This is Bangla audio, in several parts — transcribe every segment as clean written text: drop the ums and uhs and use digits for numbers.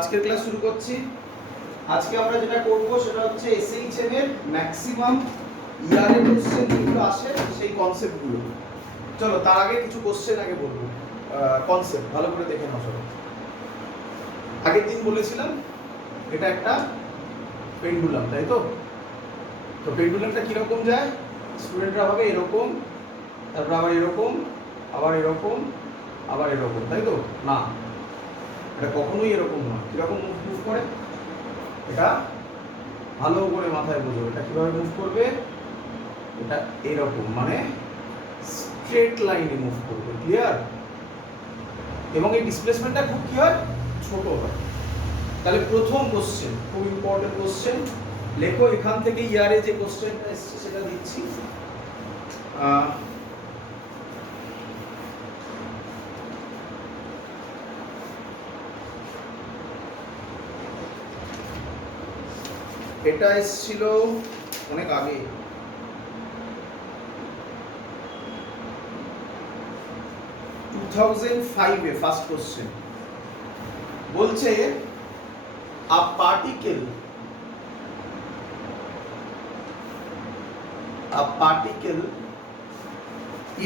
আজকের ক্লাস শুরু করছি। আজকে আমরা যেটা করব সেটা হচ্ছে এসএইচএম এর ম্যাক্সিমাম ইয়ারে কোশ্চেন যেগুলো আসে সেই কনসেপ্টগুলো। চলো তার আগে কিছু কোশ্চেন আগে বলবো। কনসেপ্ট ভালো করে দেখে নাও সবাই। আগের দিন বলেছিলাম এটা একটা পেন্ডুলাম, তাই তো? তো পেন্ডুলামটা কিরকম যায়? স্টুডেন্টরা ভাবে এরকম, তারপর আবার এরকম, আবার এরকম, আবার এরকম, তাই তো? না, এটা কখনোই এরকম নয়। কিরকম মুভ করে এটা ভালো করে মাথায় বোঝো। এটা কিভাবে মুভ করবে? এটা এরকম, মানে স্ট্রেট লাইনে মুভ করবে। ক্লিয়ার? এবং এই ডিসপ্লেসমেন্টটা খুব কি হয়, ছোট হয়। তাহলে প্রথম কোশ্চেন, খুব ইম্পর্টেন্ট কোশ্চেন, লেখো এখান থেকে ইয়ারে যে কোশ্চেনটা এসছে সেটা দিচ্ছি। এটা এসেছিল অনেক আগে, 2005 এ ফার্স্ট কোশ্চেন বলছে a particle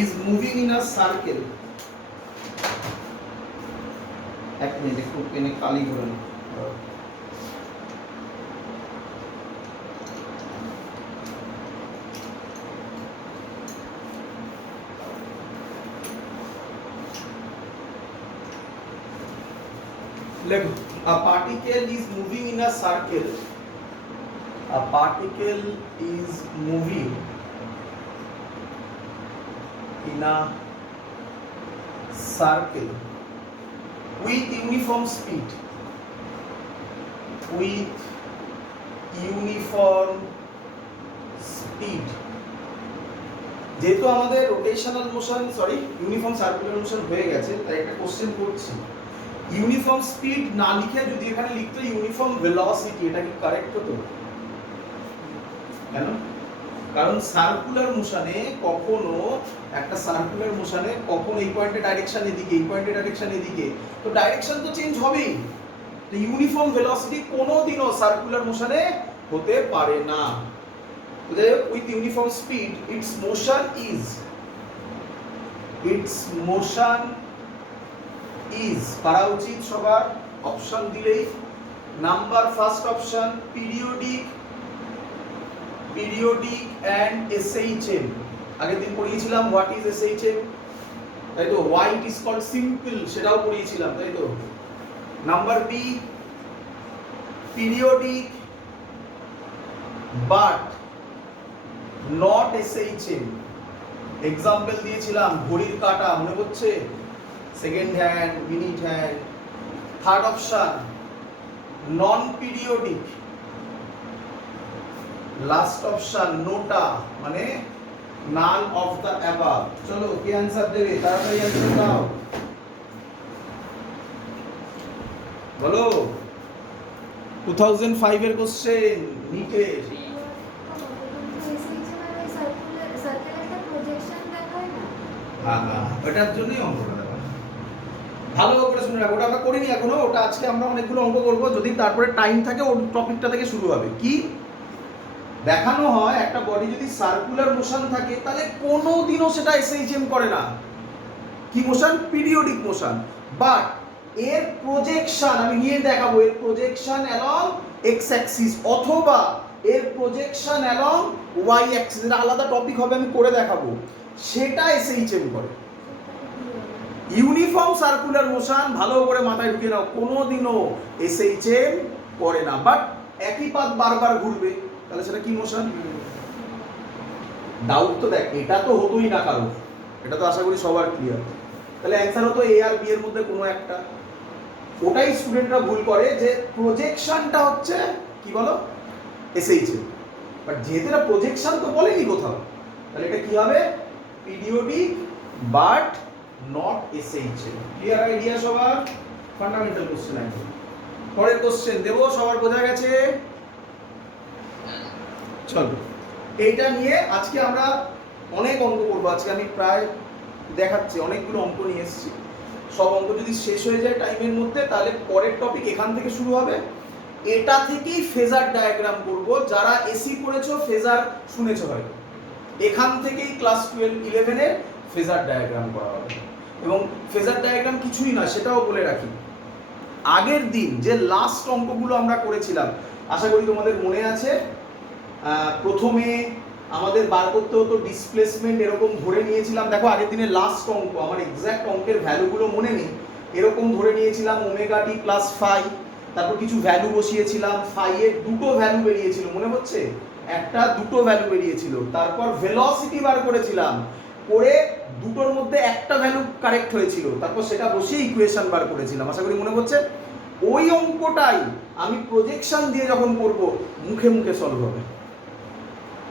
is moving in a circle। এক মিনিট, একটু পেনে কালি করে নাও। A particle is moving in a circle. A particle is moving in a circle with uniform speed. With uniform speed. যেহেতু আমাদের rotational motion, sorry uniform circular motion হয়ে গেছে, তাই একটা কোশ্চেন করছি। ইউনিফর্ম স্পিড না লিখে যদি এখানে লিখতো ইউনিফর্ম ভেলোসিটি, এটা কি কারেক্ট হতো? কেন? কারণ সার্কুলার মোশনে কখনো একটা সার্কুলার মোশনে কখনো এই পয়েন্টে ডাইরেকশন এদিকে, এই পয়েন্টে ডাইরেকশন এদিকে, তো ডাইরেকশন তো চেঞ্জ হবেই। তো ইউনিফর্ম ভেলোসিটি কোনোদিনও সার্কুলার মোশনে হতে পারে না। With uniform speed its motion is করা উচিত সবার। অপশন দিলেই number, first option periodic and SHM. আগের দিন পড়িয়েছিলাম হোয়াট ইজ এসএইচএম, তাই তো? Why it is called simple, সেটাও পড়িয়েছিলাম, তাই তো? Number B periodic but not SHM. Example দিয়েছিলাম ঘড়ির কাঁটা, মনে পড়ছে? Second hand, minute hand. Third option non periodic. Last option NOTA, মানে নান অফ দ্য অ্যাবাভ। চলো কে অ্যানসার দেবে? তাড়াতাড়ি অ্যানসার দাও, বলো। 2005 এর কোশ্চেন নিটের। হ্যাঁ, ওটার জন্যই অঙ্কটা দেওয়া। ভালো করে শুনে রাখো, ওটা আমরা করিনি এখনো। ওটা আজকে আমরা অনেকগুলো অঙ্ক করবো, যদি তারপরে টাইম থাকে ওর টপিকটা থেকে শুরু হবে। কি দেখানো হয়, একটা বডি যদি সার্কুলার মোশন থাকে তাহলে কোনোদিনও সেটা এসএইচএম করে না। কি মোশন? Periodic motion. বাট এর প্রজেকশন আমি নিয়ে দেখাবো, এর প্রজেকশন অ্যালং এক্স অ্যাক্সিস অথবা এর প্রজেকশন অ্যালং ওয়াই অ্যাক্সিস, এটা আলাদা টপিক হবে, আমি করে দেখাবো। সেটা এসএইচএম করে। ইউনিফর্ম সার্কুলার মোশন ভালো করে মাথায় ঢুকিয়ে নাও, কোনোদিনও এসএইচএম করে না। বাট একই পাথ বারবার ঘুরবে, তাহলে সেটা কি মোশন? ডাউট তো দেখ, এটা তো হতোই না কারো, এটা তো আশা করি সবার ক্লিয়ার। তাহলে অ্যান্সার হতো এ আর বি এর মধ্যে কোনো একটা। ওটাই স্টুডেন্টরা ভুল করে, যে প্রজেকশনটা হচ্ছে কি বলো, এসএইচএম। বাট যেহেতু এটা প্রজেকশন তো বলেনি কোথাও, তাহলে এটা কি হবে? Periodic but not SHM. Clear idea সবার? ফান্ডামেন্টাল কোশ্চেন একদম। পরের কোশ্চেন দেবো, সবার বোঝা গেছে? চলো এইটা নিয়ে আজকে আমরা অনেক অঙ্ক করবো। আজকে আমি প্রায় দেখাচ্ছি অনেকগুলো অঙ্ক নিয়ে এসেছি। সব অঙ্ক যদি শেষ হয়ে যায় টাইমের মধ্যে, তাহলে পরের টপিক এখান থেকে শুরু হবে। এটা থেকেই ফেজার ডায়াগ্রাম করব। যারা এসি পড়েছো ফেজার শুনেছো হয়তো, এখান থেকেই ক্লাস 12-11 এর ফেজার ডায়াগ্রাম করা হবে। এবং ফেজার ডায়াগ্রাম কিছুই না, সেটাও বলে রাখি, আগের দিন যে লাস্ট অঙ্কগুলো আমরা করেছিলাম, আশা করি তোমাদের মনে আছে। প্রথমে আমাদের বার করতে হতো ডিসপ্লেসমেন্ট, এরকম ধরে নিয়েছিলাম। দেখো আগের দিনের লাস্ট অঙ্ক, আমার এক্স্যাক্ট অঙ্কের ভ্যালুগুলো মনে নেই, এরকম ধরে নিয়েছিলাম ওমেগা টি প্লাস ফাই, তারপর কিছু ভ্যালু বসিয়েছিলাম, ফাই এর দুটো ভ্যালু বেরিয়েছিল, মনে হচ্ছে একটা দুটো ভ্যালু বেরিয়েছিল। তারপর ভেলোসিটি বার করেছিলাম, করে দুটোর মধ্যে একটা ভ্যালু কারেক্ট হয়েছিল, তারপর সেটা বসে ইকুয়েশন বার করেছিলাম, আশা করি মনে হচ্ছে। ওই অঙ্কটাই আমি প্রজেকশন দিয়ে যখন করব মুখে মুখে সলভ হবে,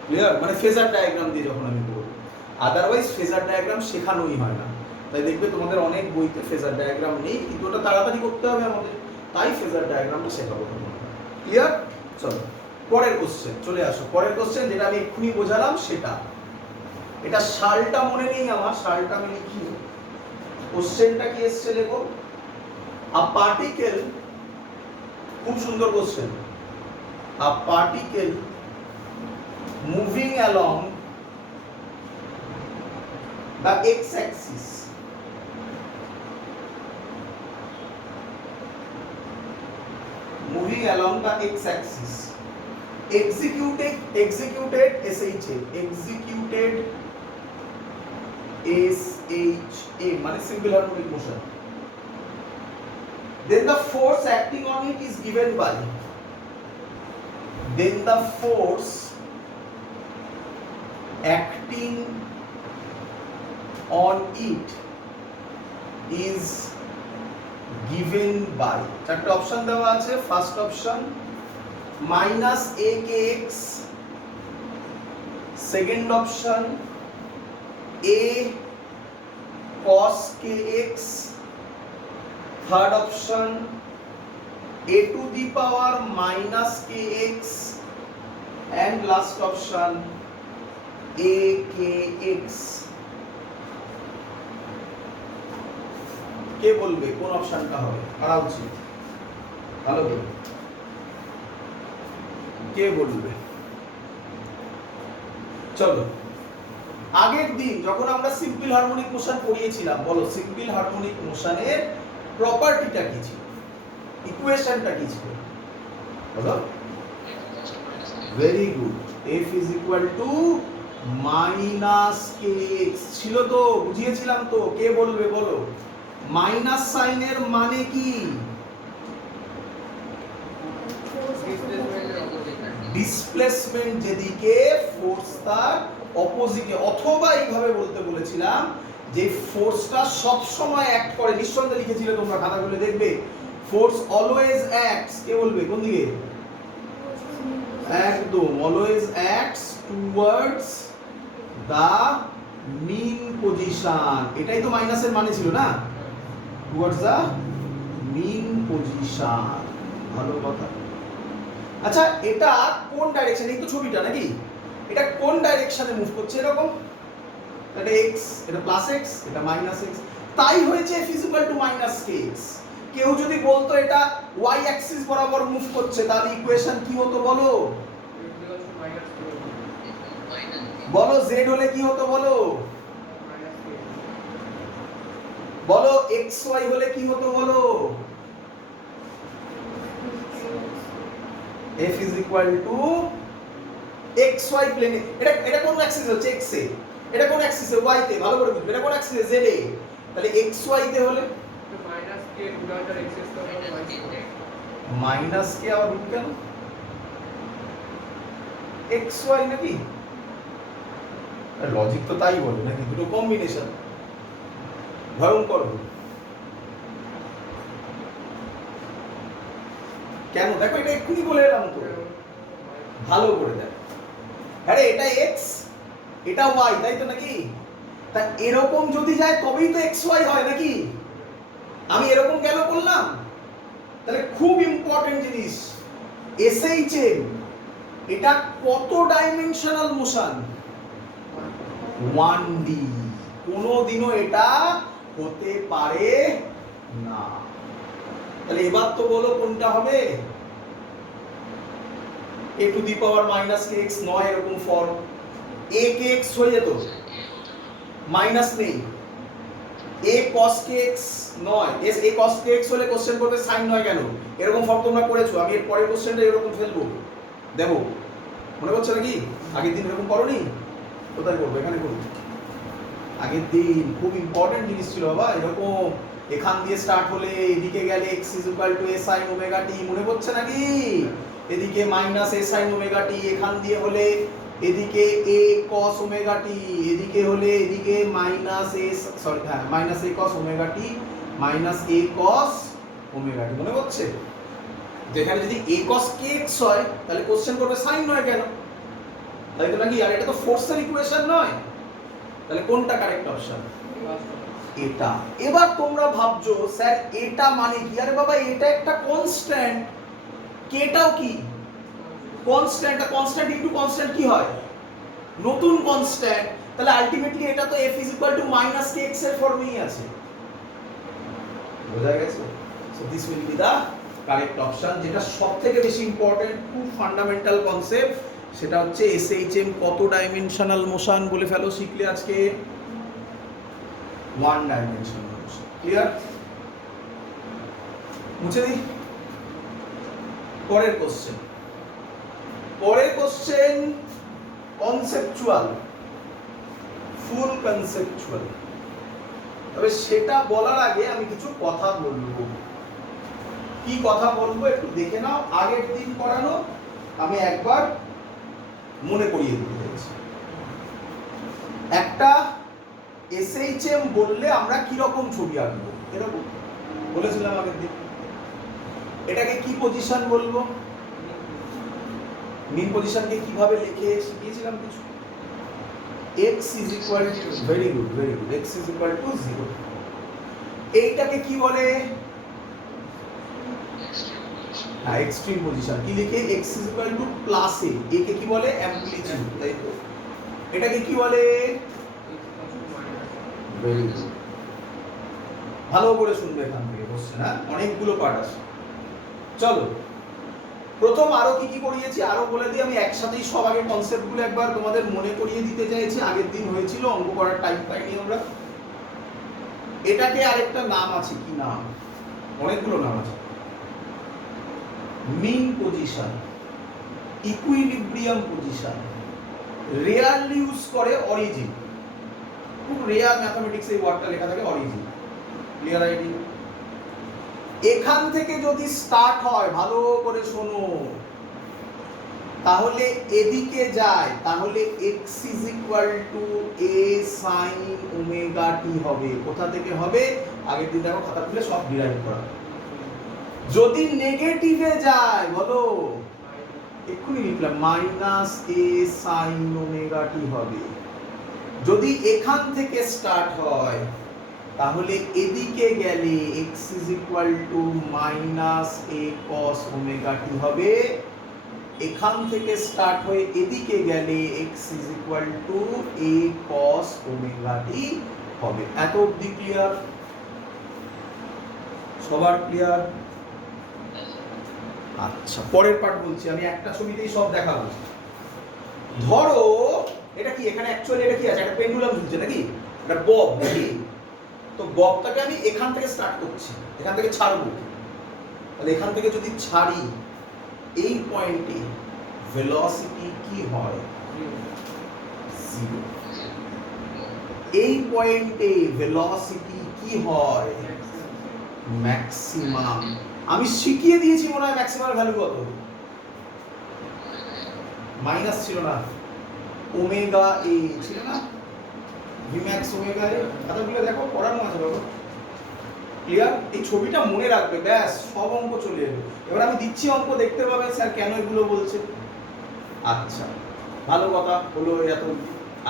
ক্লিয়ার? মানে ফেজার ডায়াগ্রাম দিয়ে যখন আমি করব, আদারওয়াইজ ফেজার ডায়াগ্রাম শেখানোই হয় না। তাই দেখবে তোমাদের অনেক বইতে ফেজার ডায়াগ্রাম নেই, কিন্তু ওটা তাড়াতাড়ি করতে হবে আমাদের, তাই ফেজার ডায়াগ্রামটা শেখাবো তোমাদের। ক্লিয়ার? চলো পরের কোশ্চেন চলে আসো। পরের কোশ্চেন যেটা আমি এক্ষুনি বোঝালাম সেটা, এটা সালটা মনে নেই আমার, সালটা আমি লিখি। কোশ্চেনটা কি এসছে দেখো, আ পার্টিকেল, খুব সুন্দর question, a particle moving along the x-axis executed SHA মানে simple harmonic motion, then the force acting on it is given by, then the force acting on it is given by, চারটা অপশন দেওয়া আছে। First option minus a kx, second option a cos kx, third option a to the power minus kx, and last option akx। কে বলবে কোন অপশনটা হবে? করা উচিত ভালো করে, কে বলবে? চলো, আগের দিন যখন আমরা সিম্পল হারমোনিক মোশন পড়িয়েছিলাম, বলো সিম্পল হারমোনিক মোশনের প্রপার্টিটা কি ছিল, ইকুয়েশনটা কি ছিল বলো? Very good, f is equal to minus kx ছিল তো, বুঝিয়েছিলাম তো। কে বলবে বলো? মাইনাস সাইনের মানে কি? ডিসপ্লেসমেন্ট যেদিকে, ফোর্স তার অপোজিটে। অথবা এইভাবে বলতে বলেছিলাম যে ফোর্সটা সব সময় অ্যাক্ট করে, নিঃসন্দেহে লিখেছিলে তোমরা, খাতাগুলো দেখবে, ফোর্স অলওয়েজ অ্যাক্টস। কে বলবে কোন দিকে? একদম, অলওয়েজ অ্যাক্টস টুয়ার্ডস দা মিন পজিশন। এটাই তো মাইনাসের মানে ছিল না, টুয়ার্ডস দা মিন পজিশন। ভালো কথা। আচ্ছা, এটা কোন ডাইরেকশন? এই তো ছবিটা নাকি, এটা কোন ডাইরেকশনে মুভ করছে? এরকম, এটা x, এটা প্লাস x, এটা মাইনাস x, তাই হয়েছে f is equal to minus kx। কেউ যদি বলতো এটা y অ্যাক্সিস বরাবর মুভ করছে, তাহলে ইকুয়েশন কি হতো বলো? বলো z হলে কি হতো বলো? বলো xy হলে কি হতো বলো? f is equal to xy প্লেনে। এটা কোন অ্যাক্সিস হচ্ছে? x এ। এটা কোন অ্যাক্সিসে? y তে। ভালো করে বুঝবে, এটা কোন অ্যাক্সিসে? z এ। তাহলে xy তে হলে minus k root x square, minus k আর রুট কেন? xy নাকি? লজিক তো তাই বলে নাকি, দুটো কম্বিনেশন ভয়ঙ্কর। কেন? দেখো এটা এক্ষুনি বলে এলাম তো, ভালো করে দেখ। আরে এটা x, এটা y, তাই তো নাকি? তা এরকম যদি যায় তবেই তো xy হয় নাকি? আমি এরকম কেন করলাম? তাহলে খুব ইম্পর্টেন্ট জিনিস, SHM এটা কত ডাইমেনশনাল মোশন? 1D। কোনোদিনও এটা হতে পারে না। তাহলে এবার তো বলো কোনটা হবে? a to the power minus kx নয় এরকম ফর্ম, a kx হয়ে যেত, মাইনাস নেই, a cos kx নয়, a cos kx হলে কোশ্চেন করবে sin নয় কেন, এরকম ফর্ম তোমরা করেছো। আমি এর পরের কোশ্চেনটা এরকম ফেলবো, দেবো, মনে করছো নাকি? আগের দিন এরকম করোনি? কোথায় করবো? এখানে করবো। আগের দিন খুব ইম্পর্টেন্ট জিনিস ছিল বাবা, এরকম এখান দিয়ে স্টার্ট হলে এদিকে গেলে x a sin omega t, মনে পড়ছে নাকি? এদিকে minus a sin omega t, এখান দিয়ে হলে এদিকে a cos ওমেগা t, এদিকে হলে এদিকে minus a cos omega t minus a cos omega t, মনে পড়ছে? যেখানে যদি a cos kx হয় তাহলে কোশ্চেন করবে sin নয় কেন, তাই তো নাকি? আর এটা তো ফোর্সের ইকুয়েশন নয়, তাহলে কোনটা কারেক্ট অপশন? এটা। এবার তোমরা ভাবছো স্যার এটা মানে কি? আরে বাবা এটা একটা কনস্ট্যান্ট, কেটাও কি কনস্ট্যান্ট, আর কনস্ট্যান্ট ইনটু কনস্ট্যান্ট কি হয়? নতুন কনস্ট্যান্ট। তাহলে আলটিমেটলি এটা তো f kx এর ফর্মেই আছে, বোঝা গেছে? So this will be the correct option. যেটা সবথেকে বেশি ইম্পর্টেন্ট, খুব ফান্ডামেন্টাল কনসেপ্ট, সেটা হচ্ছে SHM কত ডাইমেনশনাল মোশন বলে ফেলো শিখলে আজকে? One dimensional motion. ক্লিয়ার? মুছে দিই। পরের কোশ্চেন, কনসেপচুয়াল, ফুল কনসেপচুয়াল। তবে সেটা বলার আগে আমি কিছু কথা বলবো। কি কথা বলবো একটু দেখে নাও, আগের দিন পড়ানো আমি একবার মনে করিয়ে দিতে চাইছি। একটা SHM বললে আমরা কি রকম ছবি আঁকবো, এরকম বলেছিলাম আগের দিন। এটাকে কি পজিশন বলবো? মিন পজিশনকে কিভাবে লিখে শিখিয়েছিলাম কিছু। x is equal to, very good, x is equal to 0। এইটাকে কি বলে? হ্যাঁ, এক্সট্রিম পজিশন। কি লিখে? x is equal to plus a, কে কি বলে? অ্যামপ্লিটিউড, তাই তো? এটাকে কি বলে? ভেরি গুড, ভালো করে শুনবে এখান থেকে কোশ্চেন, হ্যাঁ অনেকগুলো পার্ট আছে। চলো প্রথম আরো কি কি করিয়েছি আরো বলে দিই, আমি একসাথেই সব আগে কনসেপ্টগুলো একবার তোমাদের মনে করিয়ে দিতে চাইছি। আগের দিন হয়েছিল, অঙ্ক করার টাইম পাইনি আমরা। এটাকে আরেকটা নাম আছে, কি নাম? অনেকগুলো নাম আছে। Mean position, equilibrium position, rarely use করে অরিজিন। খুব রেয়ার ম্যাথমেটিক্সে এই ওয়ার্ডটা লেখা থাকে, অরিজিন। Clear ID? এখান থেকে যদি স্টার্ট হয়, ভালো করে শোনো, তাহলে এদিকে যায়, তাহলে x is equal to a sin omega t হবে। কোথা থেকে হবে? আগের দিন দেখো খাতা খুলে সব ডিরাইভ করা। যদি নেগেটিভে যায়, বলো, এক্ষুনি লিখলাম, minus a sin omega t হবে। যদি এখান থেকে স্টার্ট হয় তাহলে এদিকে গেলে x is equal to minus a cos omega t হবে। এখান থেকে স্টার্ট হয়ে এদিকে গেলে x is equal to a cos omega t হবে। এত অবধি ক্লিয়ার? সবার ক্লিয়ার? আচ্ছা, পরের পার্ট বলছি, আমি একটা ছবিতেই সব দেখাবো। ধরো এটা কি, এখানে অ্যাকচুয়ালি এটা কি আছে? একটা পেন্ডুলাম ঝুলছে নাকি, একটা বব নাকি? তো ববটাকে আমি এখান থেকে স্টার্ট করছি, এখান থেকে ছাড়বো। তাহলে এখান থেকে যদি ছাড়ি, এই পয়েন্টে ভেলোসিটি কি হয়? 0। এই পয়েন্টে ভেলোসিটি কি হয়? ম্যাক্সিমাম। আমি শিখিয়ে দিয়েছি মনে হয় ম্যাক্সিমাম ভ্যালু কত? মাইনাস ছিল না, ওমেগা এ ছিল না, ভিম্যাক্স ওমেগা এ। কথাগুলো দেখো পড়ানো আছে বাবা। ক্লিয়ার? এই ছবিটা মনে রাখবে, ব্যাস সব অঙ্ক চলে এলো। এবার আমি দিচ্ছি অঙ্ক, দেখতে পাবে স্যার কেন এগুলো বলছে। আচ্ছা, ভালো কথা হলো এত।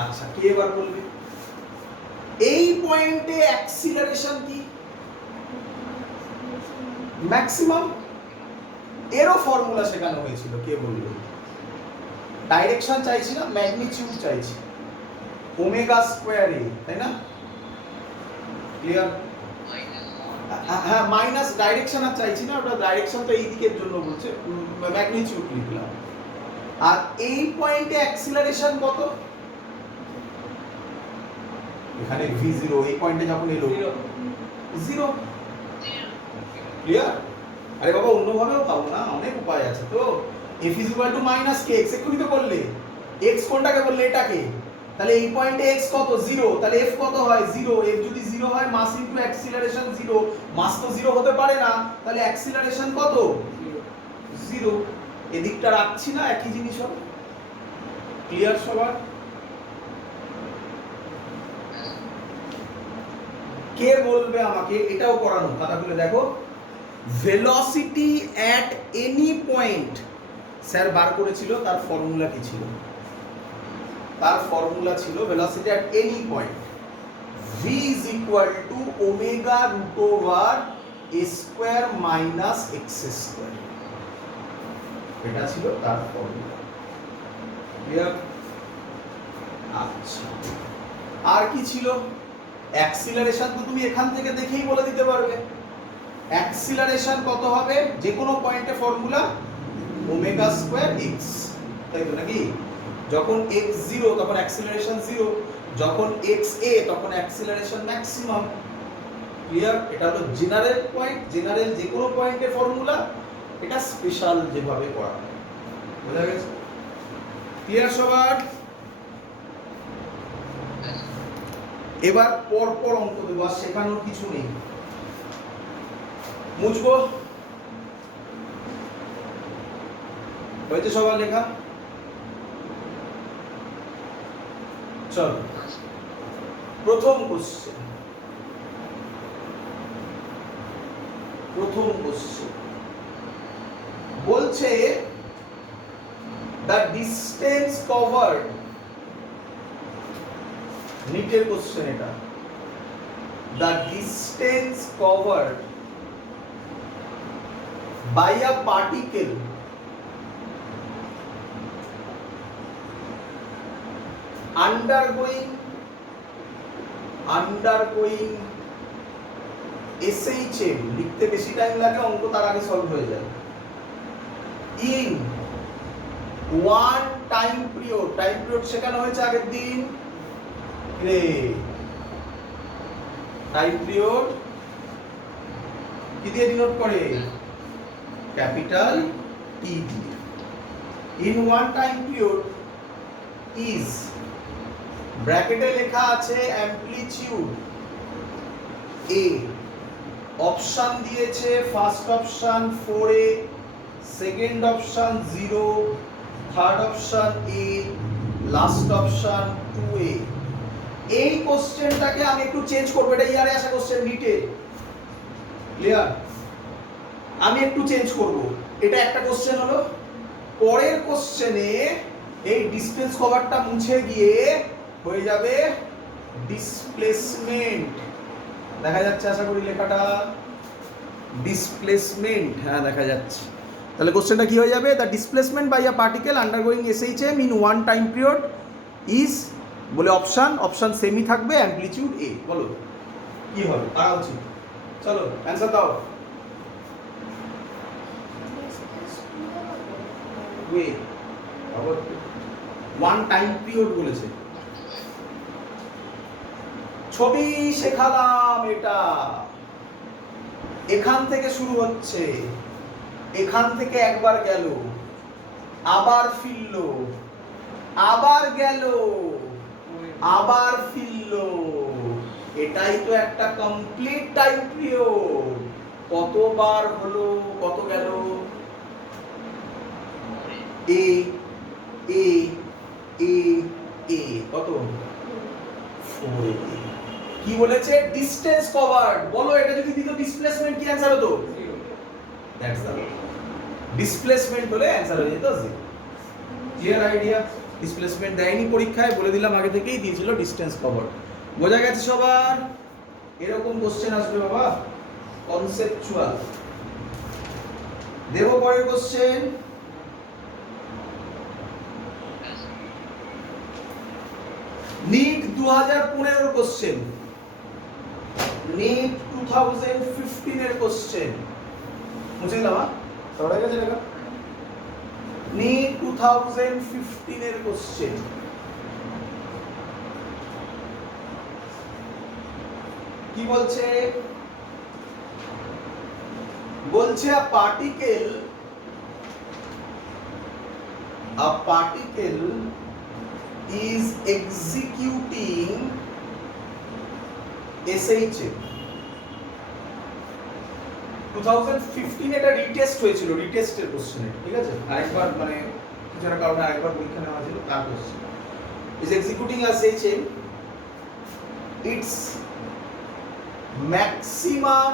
আচ্ছা, কে এবার বলবে? এই পয়েন্টে অ্যাক্সিলারেশন কি? ম্যাক্সিমাম। এরও ফর্মুলা শেখানো হয়েছিল, কে বলবে? ডাইরেকশন চাইছি না, ম্যাগনিটিউড চাইছি, ওমেগা স্কয়ার এ, তাই না? ক্লিয়ার? হ্যাঁ, মাইনাস ডাইরেকশন আর চাইছি না, ওটা ডাইরেকশন তো এই দিকের জন্য বলছে, ম্যাগনিটিউড লিখলাম। আর এই পয়েন্টে অ্যাক্সিলারেশন কত? এখানে v0, এই পয়েন্টে যখন এলো 0। ক্লিয়ার? আরে বাবা অন্যভাবেও পাবো না, অনেক উপায় আছে তো। f - kx এক্ষুনি তো বললে, x কোনটাকে বললে? এটাকে। তাহলে এই পয়েন্টে x কত? 0। তাহলে f কত হয়? 0। f যদি 0 হয়, মাস ইনটু অ্যাক্সিলারেশন 0। মাস তো 0 হতে পারে না, তাহলে অ্যাক্সিলারেশন কত? 0। এদিকটা রাখছি না, একই জিনিস হবে। ক্লিয়ার সবার? কে বলবে আমাকে এটাও করানো? খাতা খুলে দেখো। Velocity at any point sir বার করেছিল, তার ফর্মুলা কি ছিল? তার ফর্মুলা ছিল velocity at any point v is equal to omega root over a square minus x square। এটা ছিল তার ফর্মুলা। ক্লিয়ার? আচ্ছা, আর কি ছিল? অ্যাক্সিলারেশন তো তুমি এখান থেকে দেখেই বলে দিতে পারবে। অ্যাক্সিলারেশন কত হবে? যে কোনো পয়েন্টে ফর্মুলা ওমেগা স্কয়ার x, তাই তো নাকি? যখন x 0 তখন অ্যাক্সিলারেশন 0, যখন x a তখন অ্যাক্সিলারেশন ম্যাক্সিমাম। ক্লিয়ার? এটা হলো জেনারেল পয়েন্ট, জেনারেল যে কোনো পয়েন্টের ফর্মুলা, এটা স্পেশাল যেভাবে করা হয়। বোঝা গেছে? ক্লিয়ার সবার? এবার পর পর অঙ্ক দেবো, আর শেখানোর কিছু নেই। মুছবো? হয়েছে সবার লেখা? চল, প্রথম কোশ্চেন। বলছে the distance covered, নিটের কোশ্চেন এটা, the distance covered by a particle undergoing SHM, লিখতে বেশি টাইম লাগে, অঙ্ক তার আগে সলভ হয়ে যায়, in one time period, time period শেখানো হয়েছে আগের দিন রে। টাইম পিরিয়ড কি দিয়ে ডিনোট করে? ক্যাপিটাল টি দিয়ে। in one time period is, ব্র্যাকেটে লেখা আছে অ্যামপ্লিটিউড a, অপশন দিয়েছে first option 4a, second option 0, third option a, last option 2a। এই কোশ্চেনটাকে আমি একটু চেঞ্জ করব, এটা ইয়ারে আসা কোশ্চেন নিটে। ক্লিয়ার? আমি একটু চেঞ্জ করব, এটা একটা কোশ্চেন হলো। পরের কোশ্চেনে এই ডিসটেন্স কভারটা মুছে গিয়ে হয়ে যাবে ডিসপ্লেসমেন্ট। দেখা যাচ্ছে আশা করি লেখাটা? ডিসপ্লেসমেন্ট, হ্যাঁ দেখা যাচ্ছে। তাহলে কোশ্চেনটা কি হয়ে যাবে? The displacement by a particle undergoing SHM in one time period is, বলে অপশন সেমি থাকবে, অ্যামপ্লিটিউড a। বলো কি হবে? করা উচিত? চলো অ্যানসার দাও। ওয়ান টাইম পিরিয়ড বলেছে। ছবি শেখালাম, এটা এখান থেকে শুরু হচ্ছে, এখান থেকে একবার গেল, আবার ফিরল, আবার গেল, আবার ফিরল, এটাই তো একটা কমপ্লিট টাইম পিরিয়ড। কতবার হলো, কত গেল? এ এ এ এ কত? 4a। কি বলেছে? Distance covered. বলো এটা যদি দিত ডিসপ্লেসমেন্ট, কি অ্যানসার হতো? 0। দ্যাটস দ্য ডিসপ্লেসমেন্ট হলে অ্যানসার হয়ে যেত 0। Clear idea? ডিসপ্লেসমেন্ট দেয়নি পরীক্ষায়, বলে দিলাম আগে থেকেই, দিয়েছিল ডিসটেন্স কভারড। বোঝা গেছে সবার? এরকম কোশ্চেন আসবে বাবা, কনসেপচুয়াল। দেব পরের কোশ্চেন। NEET 2015 question. नीट 2015 এর কোশ্চেন মুছে দিলাম তোরা গেছে লেখা नीट 2015 এর কোশ্চেন কি বলছে বলছে a particle is executing SHM 2015 এটা রিটেস্ট হয়েছিল রিটেস্টের কোশ্চেন ঠিক আছে আরেকবার মানে কিছু একটা কারণে আরেকবার পরীক্ষা নেওয়া ছিল তার question is executing SHM its maximum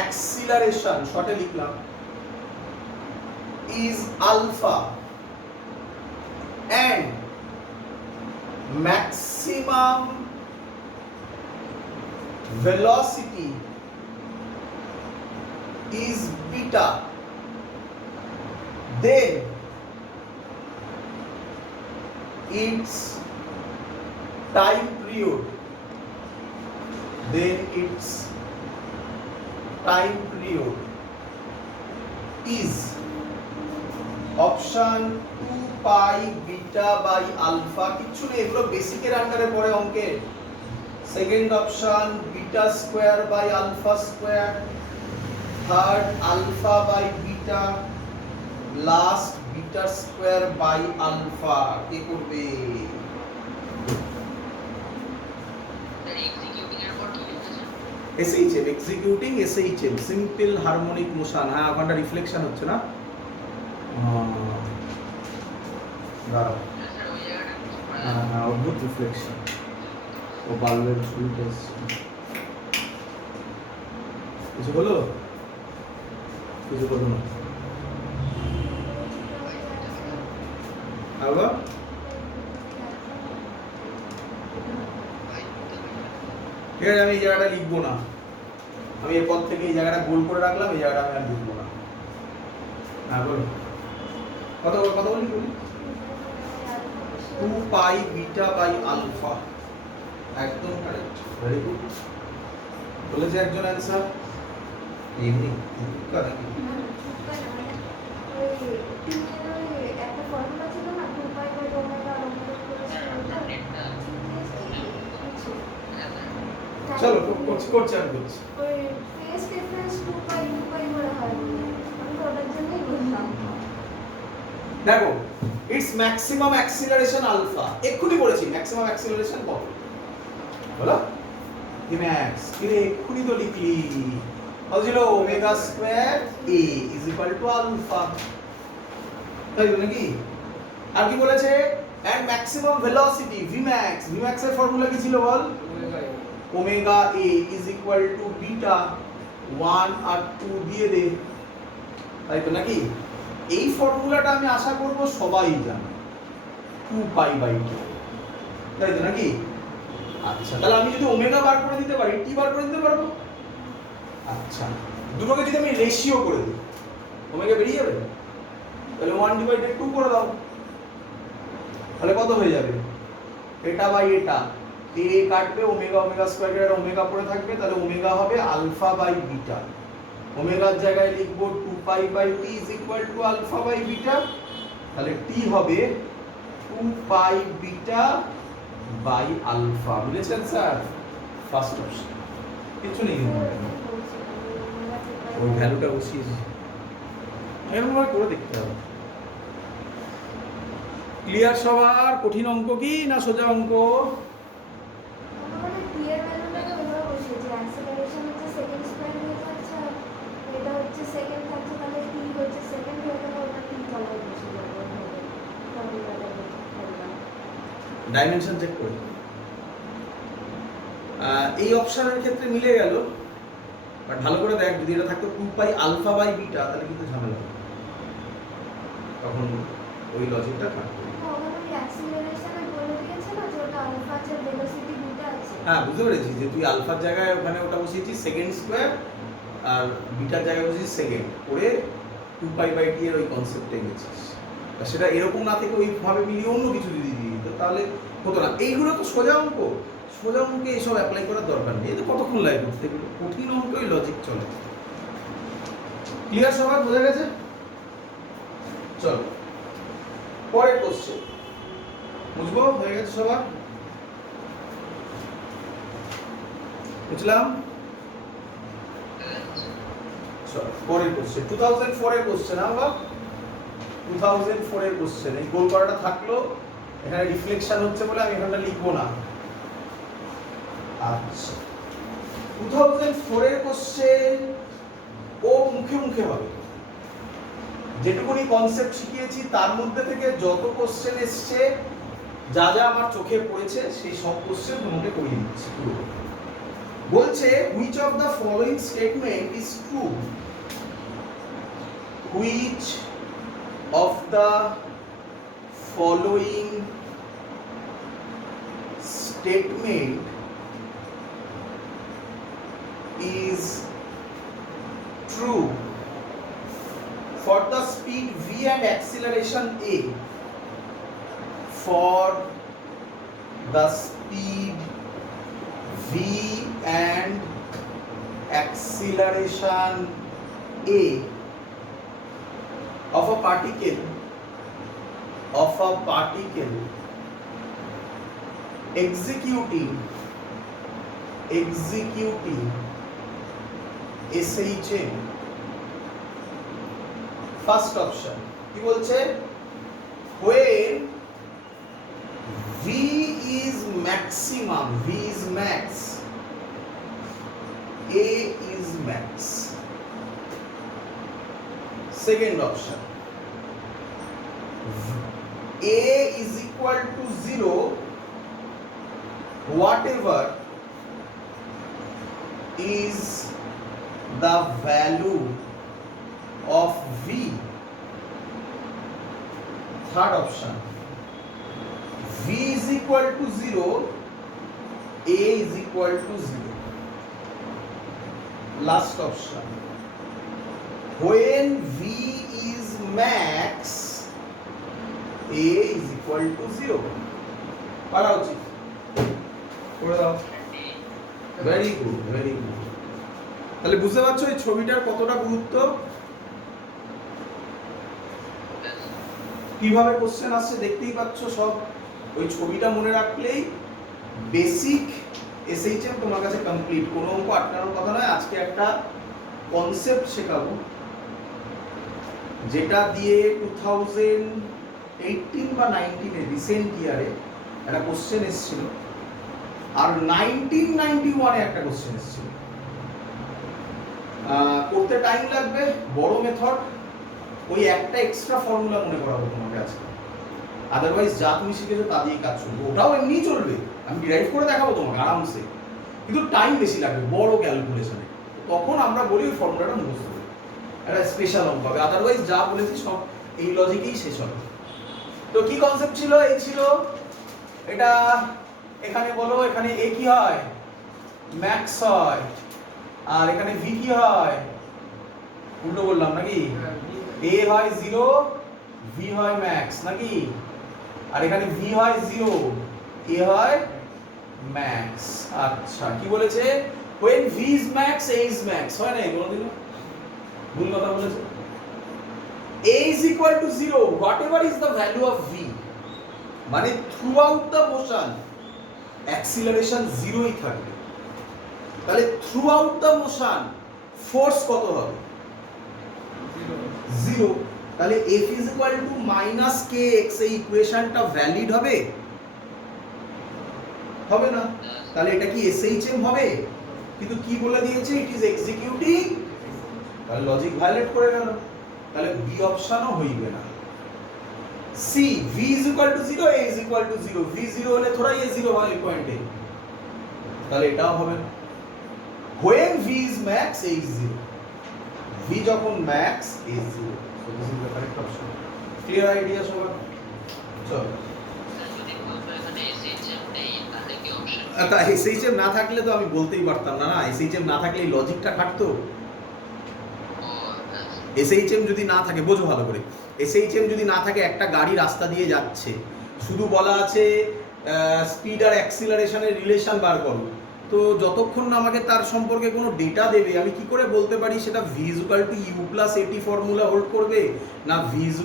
acceleration শর্টে লিখলাম is alpha and maximum velocity is beta, then its time period is option 2 pi beta by alpha কিছু নেই এগুলো বেসিকের আন্ডারে পড়ে অঙ্কে second option beta square by alpha square third alpha by beta last beta square by alpha কি করবে SHM executing SHM simple harmonic motion হ্যাঁ ওখানটা রিফ্লেকশন হচ্ছে না দাঁড়াও হ্যাঁ অদ্ভুত রিফ্লেকশন ও বাল্বের সুইচ এসছে কিছু বলো না আবার ঠিক আছে আমি এই জায়গাটা লিখবো না আমি এরপর থেকে এই জায়গাটা গোল করে রাখলাম এই জায়গাটা আমি আর লিখবো না হ্যাঁ বলো কথা বলি 2 পাই বিটা বাই আলফা একদম কারেক্ট ভেরি গুড বলেছে একজন অ্যানসার এমনি কথা কি একটা ফর্মুলা ছিল না 2 পাই বাই ওমেগা চলো করছি আমি বলছি ওই ফেজ ডিফারেন্স 2 পাই করে হয় আমি তো ওটার জন্যই বললাম দেখো ইটস ম্যাক্সিমাম অ্যাক্সিলারেশন আলফা এক্ষুনি বলেছি ম্যাক্সিমাম অ্যাক্সিলারেশন কত বলো ম্যাক্স কিরে এক্ষুনি তো লিখলি কত ছিল omega square a is equal to alpha তাই তো নাকি আর কি বলেছে এন্ড ম্যাক্সিমাম ভেলোসিটি vmax এর ফর্মুলা কি ছিল বল omega a is equal to beta 1 আর 2 দিয়ে দে তাই তো নাকি এই ফর্মুলাটা আমি আশা করব সবাই জানে 2 পাই বাই 2 তাই তো নাকি আচ্ছা তাহলে আমি যদি ওমেগা বার করে দিতে পারি টি বার করে দিতে পারবো আচ্ছা দুটোকে যদি আমি রেশিও করে দিই ওমেগা বেরিয়ে যাবে তাহলে 1 ডিভাইডেড 2 করে দাও তাহলে কত হয়ে যাবে এটা বাই এটা a কাটবে ওমেগা স্কয়ার ওমেগা পড়ে থাকবে তাহলে ওমেগা হবে আলফা বাই বিটা ওমেগার জায়গায় লিখব 2 pi by t is equal to alpha by beta তাহলে t হবে 2 পাই বিটা বাই আলফা বুঝেছেন স্যার ফার্স্ট অপশন কিছু নেই ওই ভ্যালুটা বসিয়ে এরকম ভাবে করে দেখতে হবে ক্লিয়ার সবার কঠিন অঙ্ক কি না সোজা অঙ্ক আমাদের t এর ভ্যালুটা তো আমরা বসিয়েছি অ্যাক্সেলারেশন হচ্ছে সেকেন্ড স্কয়ার হয়ে যাচ্ছে এটা হচ্ছে সেকেন্ড থাকছে তাহলে t হচ্ছে সেকেন্ড হয়ে গেল ওটা t তলায় বসে যাবে ফর্মুলাটা বললাম ডাইমেনশন চেক করি এই অপশনের ক্ষেত্রে মিলে গেল বাট ভালো করে দেখ যদি এটা থাকতো 2 পাই আলফা বাই বিটা তাহলে কিন্তু ঝামেলা হবে তখন ওই লজিকটা থাকতো হ্যাঁ বুঝতে পেরেছি যে তুই আলফার জায়গায় ওখানে ওটা বসিয়েছিস সেকেন্ড স্কয়ার আর বিটার জায়গায় বসিয়েছিস সেকেন্ড করে 2 পাই বাই টি এর ওই কনসেপ্টে গেছিস সেটা এরকম না থেকে ওইভাবে মিলিয়ে অন্য কিছু যদি দিই তো তাহলে হতো না। এইগুলো তো সোজা অঙ্ক, সোজা অঙ্কে এইসব অ্যাপ্লাই করার দরকার নেই। এতে কতক্ষণ লাগে করতে, এগুলো কঠিন অঙ্কই লজিক চলে। ক্লিয়ার সবার, বোঝা গেছে? চলো পরের কোশ্চেন বুঝবো, হয়ে গেছে সবার? বুঝলাম। চলো পরের কোশ্চেন 2004 এর কোশ্চেন। আমরা 2004 এর কোশ্চেন, এই গোল করাটা থাকলো, এখানে রিফ্লেকশন হচ্ছে বলে আমি এখানটা লিখবো না। আচ্ছা 2004 এর কোশ্চেন ও মুখে মুখে হবে। যেটুকুনি কনসেপ্ট শিখিয়েছি তার মধ্যে থেকে যত কোশ্চেন এসছে, যা যা আমার চোখে পড়েছে সেই সব কোশ্চেন তোমাকে করিয়ে দিচ্ছি পুরো। বলছে which of the following statement is true? Which of the following statement is true for the speed v and acceleration a? For the speed v and acceleration a of a particle executing SHM. First option কি বলছে? when v is maximum, v is max, a is max. Second option, a is equal to 0 whatever is the value of v. Third option, v is equal to 0, a is equal to 0. Last option, when v is max, a is equal to 0. পড়া উচিত, পড়ে দাও। Very good, very good. তাহলে বুঝতে পারছো এই ছবিটার কতটা গুরুত্ব, কিভাবে কোশ্চেন আসছে দেখতেই পাচ্ছ সব। ওই ছবিটা মনে রাখলেই বেসিক এসএইচএম তোমার কাছে কমপ্লিট। কোনো অঙ্ক আটকানোর কথা নয়। আজকে একটা কনসেপ্ট শেখাবো যেটা দিয়ে 2018 বা 19 এর রিসেন্ট ইয়ারে একটা কোশ্চেন এসেছিল, আর 1991 এ একটা কোশ্চেন এসেছিল। করতে টাইম লাগবে, বড় মেথড, ওই একটা এক্সট্রা ফর্মুলা মনে করাবো তোমাকে আজকে। আদারওয়াইজ যা তুমি শিখেছো তা দিয়ে কাজ চলবে, ওটাও এমনি চলবে, আমি ডিরাইভ করে দেখাবো তোমাকে আরামসে, কিন্তু টাইম বেশি লাগবে বড় ক্যালকুলেশনে। তখন আমরা বলি ওই ফর্মুলাটা মুখস্থ করি, একটা স্পেশাল অঙ্ক হবে। আদারওয়াইজ যা বলেছি সব এই লজিকেই শেষ হবে। তো কি কনসেপ্ট ছিল? এই ছিল এটা, এখানে বলো এখানে এ কি হয়? ম্যাক্স হয়, আর এখানে ভি কি হয়? উল্টো বললাম নাকি? এ হয় 0, ভি হয় ম্যাক্স নাকি? আর এখানে ভি হয় 0, এ হয় ম্যাক্স। আচ্ছা কি বলেছে? when v is max, a is max, হয় না কোনোদিনও? ভুল কথা বলেছে। a is equal to 0 whatever is the value of v, মানে throughout the motion acceleration 0ই থাকবে। তাহলে throughout the motion ফোর্স কত হবে? 0। তাহলে f is equal to minus kx, এই ইকুয়েশনটা ভ্যালিড হবে? হবে না। তাহলে এটা কি SHM হবে? কিন্তু কি বলে দিয়েছে? ইট ইজ এক্সিকিউটিং, তাহলে লজিক ভায়োলেট করে গেল। তাহলে বি অপশনও হইবে না। C, v is equal to 0, a is equal to 0, v 0 হলে থোড়া a 0 হয় এই পয়েন্টে, তাহলে এটাও হবে না। when v is max, a is 0, v যখন max, a is 0, so this is the correct option. Clear idea সবার? চলো, তা SHM না থাকলে তো আমি বলতেই পারতাম না। না, SHM না থাকলে এই লজিকটা খাটতো। SHM যদি না থাকে, বোঝো ভালো করে, SHM যদি না থাকে, একটা গাড়ি রাস্তা দিয়ে যাচ্ছে, শুধু বলা আছে স্পিড আর অ্যাক্সিলারেশনের রিলেশন বার করো, তো যতক্ষণ না আমাকে তার সম্পর্কে কোনো ডেটা দেবে আমি কি করে বলতে পারি সেটা v = u + at formula hold করবে, না v =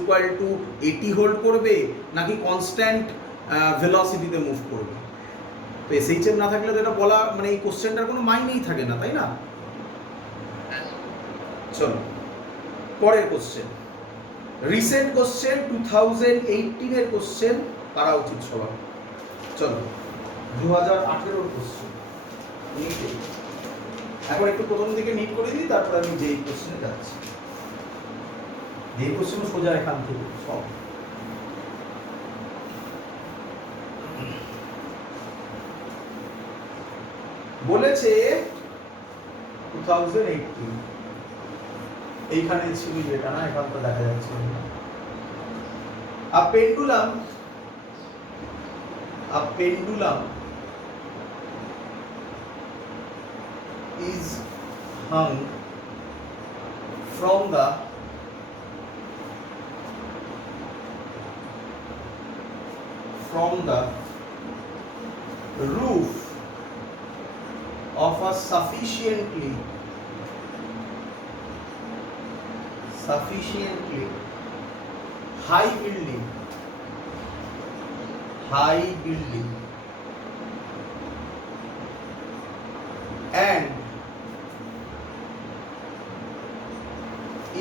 at হোল্ড করবে, নাকি কনস্ট্যান্ট ভেলোসিটিতে মুভ করবে? তো এসএইচএম না থাকলে তো এটা বলা মানে এই কোশ্চেনটার কোনো মাইনেই থাকে না, তাই না? চলো পরের কোশ্চেন, রিসেন্ট কোশ্চেন 2018 এর কোশ্চেন, পারা উচিত সবার। চলো 2018 কোশ্চেন নিটে, এখন একটু প্রথম দিকে নিট করে দিই, তারপর আমি যেই কোশ্চেনে যাচ্ছি। যেই কোশ্চেন সোজা এখান থেকে সব। বলেছে 2018, এইখানে ছিল যেটা না, এখন তো দেখা যাচ্ছে না। A pendulum is hung from the roof of a sufficiently high building and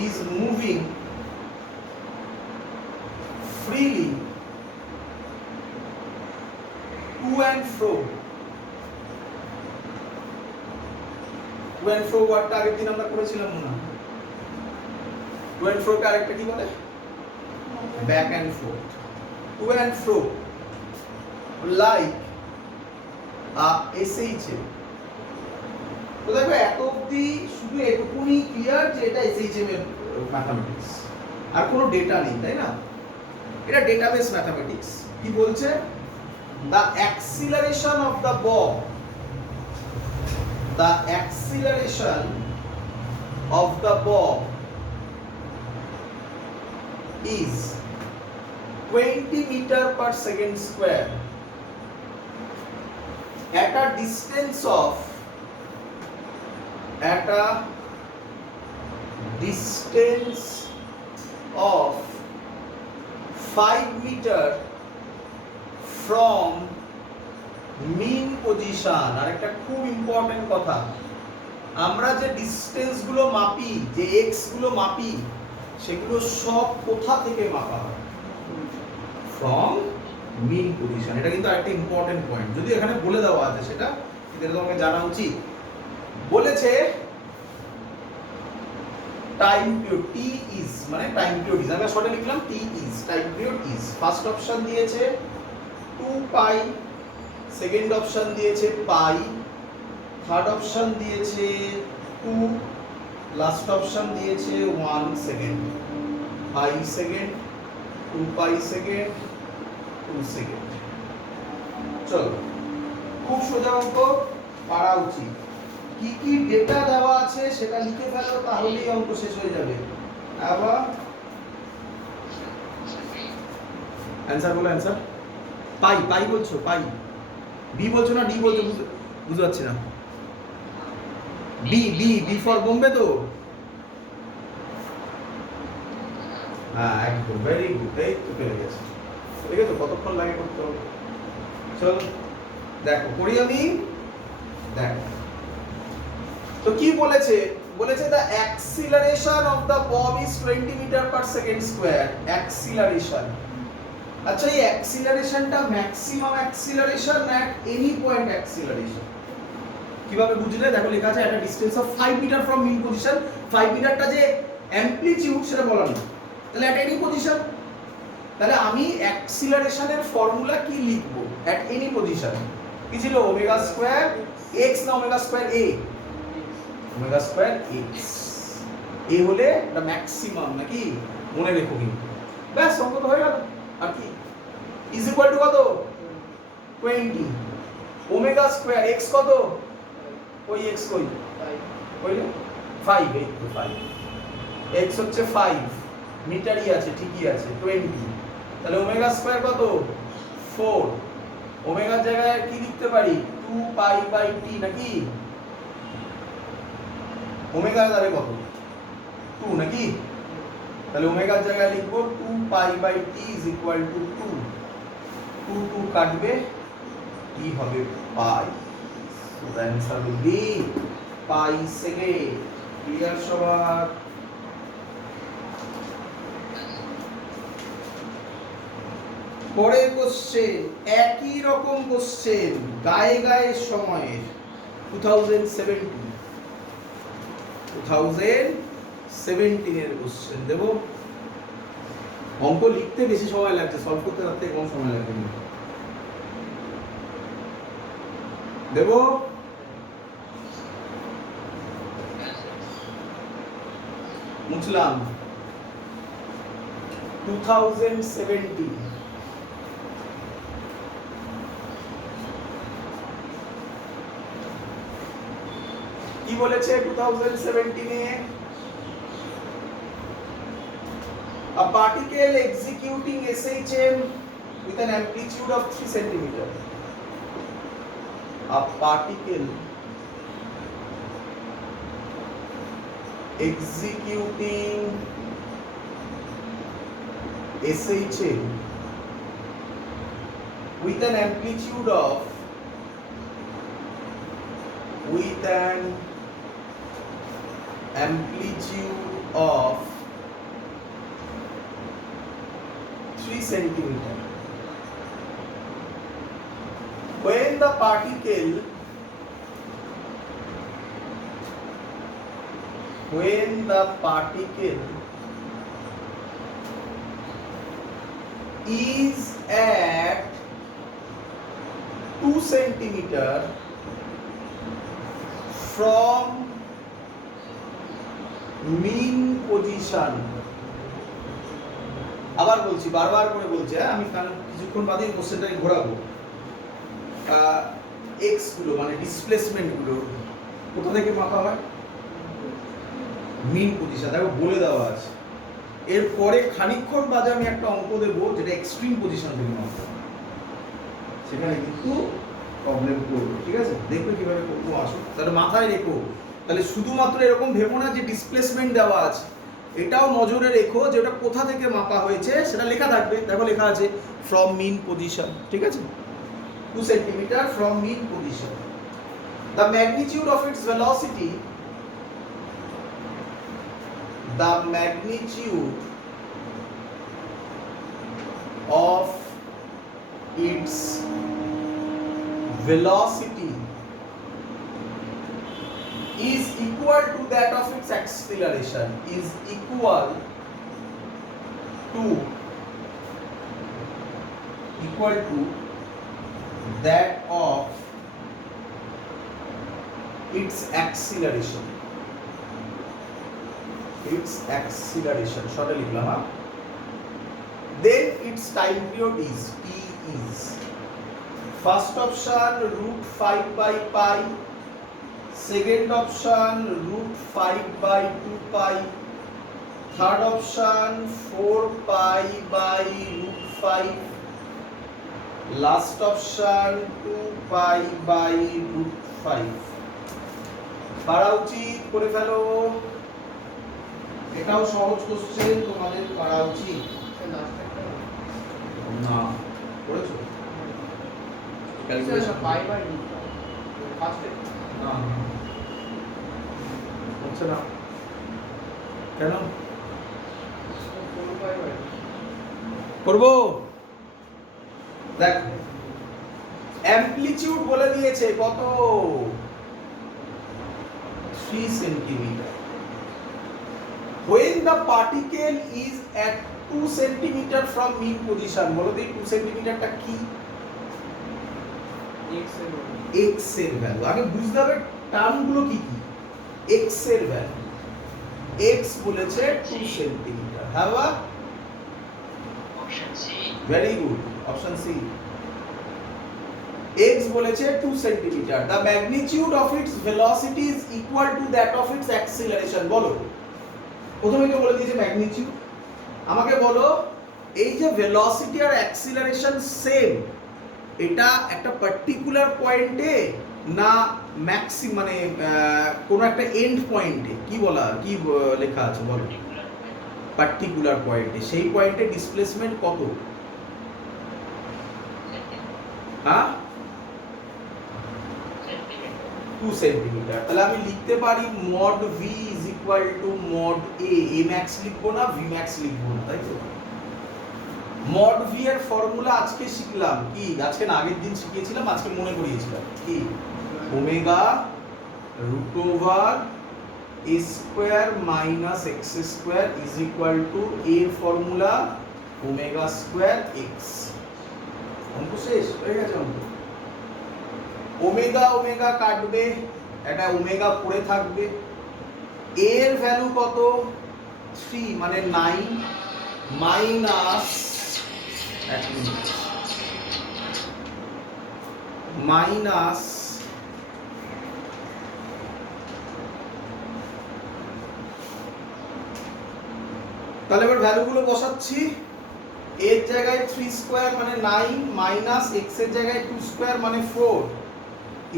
is moving freely to and fro ওয়ার্ডটা আগের দিন আমরা করেছিলাম না? টু অ্যান্ড ফ্রো কে আরেকটা কি বলে? Back and forth. To and fro like SHM। তো দেখো এত অবধি শুধু এটুকুনি ক্লিয়ার যে এটা SHM এর ম্যাথমেটিক্স, আর কোনো ডেটা নেই, তাই না? এটা ডেটাবেস ম্যাথমেটিক্স। কি বলছে? the acceleration of the ball is 20 meter per second square at a distance of 5 meter from mean position। আর একটা খুব ইম্পর্টেন্ট কথা, আমরা যে ডিসটেন্স গুলো মাপি, যে x গুলো মাপি, সেগুলো সব কোথা থেকে মাপা হয়? From mean position. এটা কিন্তু একটা ইম্পর্টেন্ট পয়েন্ট, যদি এখানে বলে দেওয়া আছে সেটা এটা তোমাকে জানা উচিত। বলেছে টাইম পিরিয়ড t is, মানে টাইম পিরিয়ড ইজ, আমরা শর্টে লিখলাম t is, time period is. First option দিয়েছে 2 পাই, সেকেন্ড অপশন দিয়েছে পাই, থার্ড অপশন দিয়েছে 2, লাস্ট অপশন দিয়েছে 1 সেকেন্ড। পাই সেকেন্ড, 2 পাই সেকেন্ড, 2 সেকেন্ড। চলো খুব সোজা অঙ্ক, পারা উচিত। কি কি ডেটা দেওয়া আছে সেটা লিখে ফেলো, তাহলেই অঙ্ক শেষ হয়ে যাবে। আবার অ্যানসার বলো, অ্যানসার পাই বলছো, পাই বি বলছো না ডি বলছো? বুঝতে পারছি না। বি ফর বোম্বে তো? হ্যাঁ একদম, ভেরি গুড, এই তো পেরে গেছে। ঠিক আছে, কতক্ষণ লাগে করতে হবে? চল দেখো করি আমি, দেখো তো কি বলেছে? বলেছে the acceleration of the bomb is 20 meter per second square। acceleration, আচ্ছা এই অ্যাক্সিলারেশনটা ম্যাক্সিমাম অ্যাক্সিলারেশন না এট এনি পয়েন্ট অ্যাক্সিলারেশন? কিভাবে বুঝলে? দেখো লেখা আছে at a distance of 5 meter from mean position। 5 মিটারটা যে অ্যামপ্লিটিউড সেটা বলা নেই, তাহলে at any position। তাহলে আমি অ্যাক্সিলারেশনের ফর্মুলা কি লিখব? at any position কি ছিল? ওমেগা স্কয়ার x না omega square a? Omega square x। a হলে এটা ম্যাক্সিমাম নাকি? মনে রেখো কিন্তু, ব্যাস অঙ্ক তো হয়ে গেল। আর কি ইজ ইকুয়াল টু কত? 20 ওমেগা স্কয়ার x কত? ওই x কই? কইলে 5, এই তো 5। x হচ্ছে 5, মিটারই আছে, ঠিকই আছে 20। তাহলে ওমেগা স্কয়ার কত? 4। ওমেগার জায়গায় কি লিখতে পারি 2 পাই বাই টি নাকি ওমেগা দাঁড়ে কত 2 নাকি তাহলে ওমেগার জায়গায় লিখবো 2 pi by T is equal to 2 2 কাটবে টি হবে pi so the answer will be pi second clear সবার পরের কোশ্চেন একই রকম কোশ্চেন গায়ে গায়ে সময়ের 2017 এর কোশ্চেন দেব অঙ্ক লিখতে বেশি সময় লাগছে সলভ করতে তার থেকে কম সময় লাগবে দেব মুছলাম 2017 কি বলেছে 2017 এ a particle executing SHM with an amplitude of 3 cm a particle executing SHM with an amplitude of 3 centimeter. When the particle is at 2 centimeter from mean position আবার বলছি বারবার করে বলছি আমি কারণ কিছুক্ষণ বাদে কোশ্চেনটাকে ঘোরাবো এক্স গুলো মানে ডিসপ্লেসমেন্ট গুলো কোথা থেকে মাপা হয় মিন পজিশন দেখো বলে দেওয়া আছে এরপরে খানিকক্ষণ বাদে আমি একটা অঙ্ক দেবো যেটা এক্সট্রিম পজিশন থেকে মাপা হয় সেখানে কিন্তু প্রবলেম করবে ঠিক আছে দেখবে কিভাবে করবো আসো তাহলে মাথায় রেখো তাহলে শুধুমাত্র এরকম ভেবো না যে ডিসপ্লেসমেন্ট দেওয়া আছে এটাও নজরে রেখো যে ওটা কোথা থেকে মাপা হয়েছে সেটা লেখা থাকবে দেখো লেখা আছে ফ্রম মিন পজিশন ঠিক আছে 2 centimetre from mean position the magnitude of its velocity the magnitude of its velocity is equal to that of its acceleration is equal to that of its acceleration short লিখলাম then its time period is t is first option root 5 by pi second option root 5 by 2 pi third option 4 pi by root 5 last option 2 pi by root 5 পারা উচিত করে ফেলো এটাও সহজ কোশ্চেন তোমাদের পারা উচিত না পড়েছো ক্যালকুলেশন পাই বাই ফার্স্ট না হচ্ছে না কেন করবো দেখ অ্যামপ্লিটিউড বলে দিয়েছে কত 3 centimetre when the particle is at 2 centimeter from mean position বলো তো 2 সেন্টিমিটারটা কি x এর ভ্যালু আগে বুঝতে হবে টার্মগুলো কি কি x এর ভ্যালু x বলেছে 2 সেন্টিমিটার হাওয়া option C very good option C x বলেছে 2 centimetre the magnitude of its velocity is equal to that of its acceleration বলো প্রথমে কি বলে দিয়েছে ম্যাগনিটিউড আমাকে বলো এই যে ভেলোসিটি আর অ্যাক্সিলারেশন সেম এটা একটা পার্টিকুলার পয়েন্টে না মানে কোনো একটা এন্ড পয়েন্টে, কি লেখা আছে বলো? পার্টিকুলার পয়েন্টে। সেই পয়েন্টে ডিসপ্লেসমেন্ট কত? হ্যাঁ, 2 সেন্টিমিটার। তাহলে আমি লিখতে পারি mod V is equal two mod A. A max লিখবো না, ভি ম্যাক্স লিখবো না, তাই তো? মড ভি এর ফর্মুলা আজকে শিখলাম কি? আজকে না, আগের দিন শিখিয়েছিলাম, আজকে মনে করিয়েছিলাম কি? Omega root over a square minus x square is equal to এর ফর্মুলা ওমেগা স্কোয়ার এক্স। অঙ্ক শেষ হয়ে গেছে। অঙ্ক ওমেগা ওমেগা কাটবে, এটা ওমেগা পড়ে থাকবে। এর ভ্যালু কত? 3 মানে 9 মাইনাস মাইনাস তাহলে এবার ভ্যালুগুলো বসাচ্ছি। এর জায়গায় 3 স্কোয়ার মানে 9 মাইনাস এক্স এর জায়গায় 2 স্কোয়ার মানে 4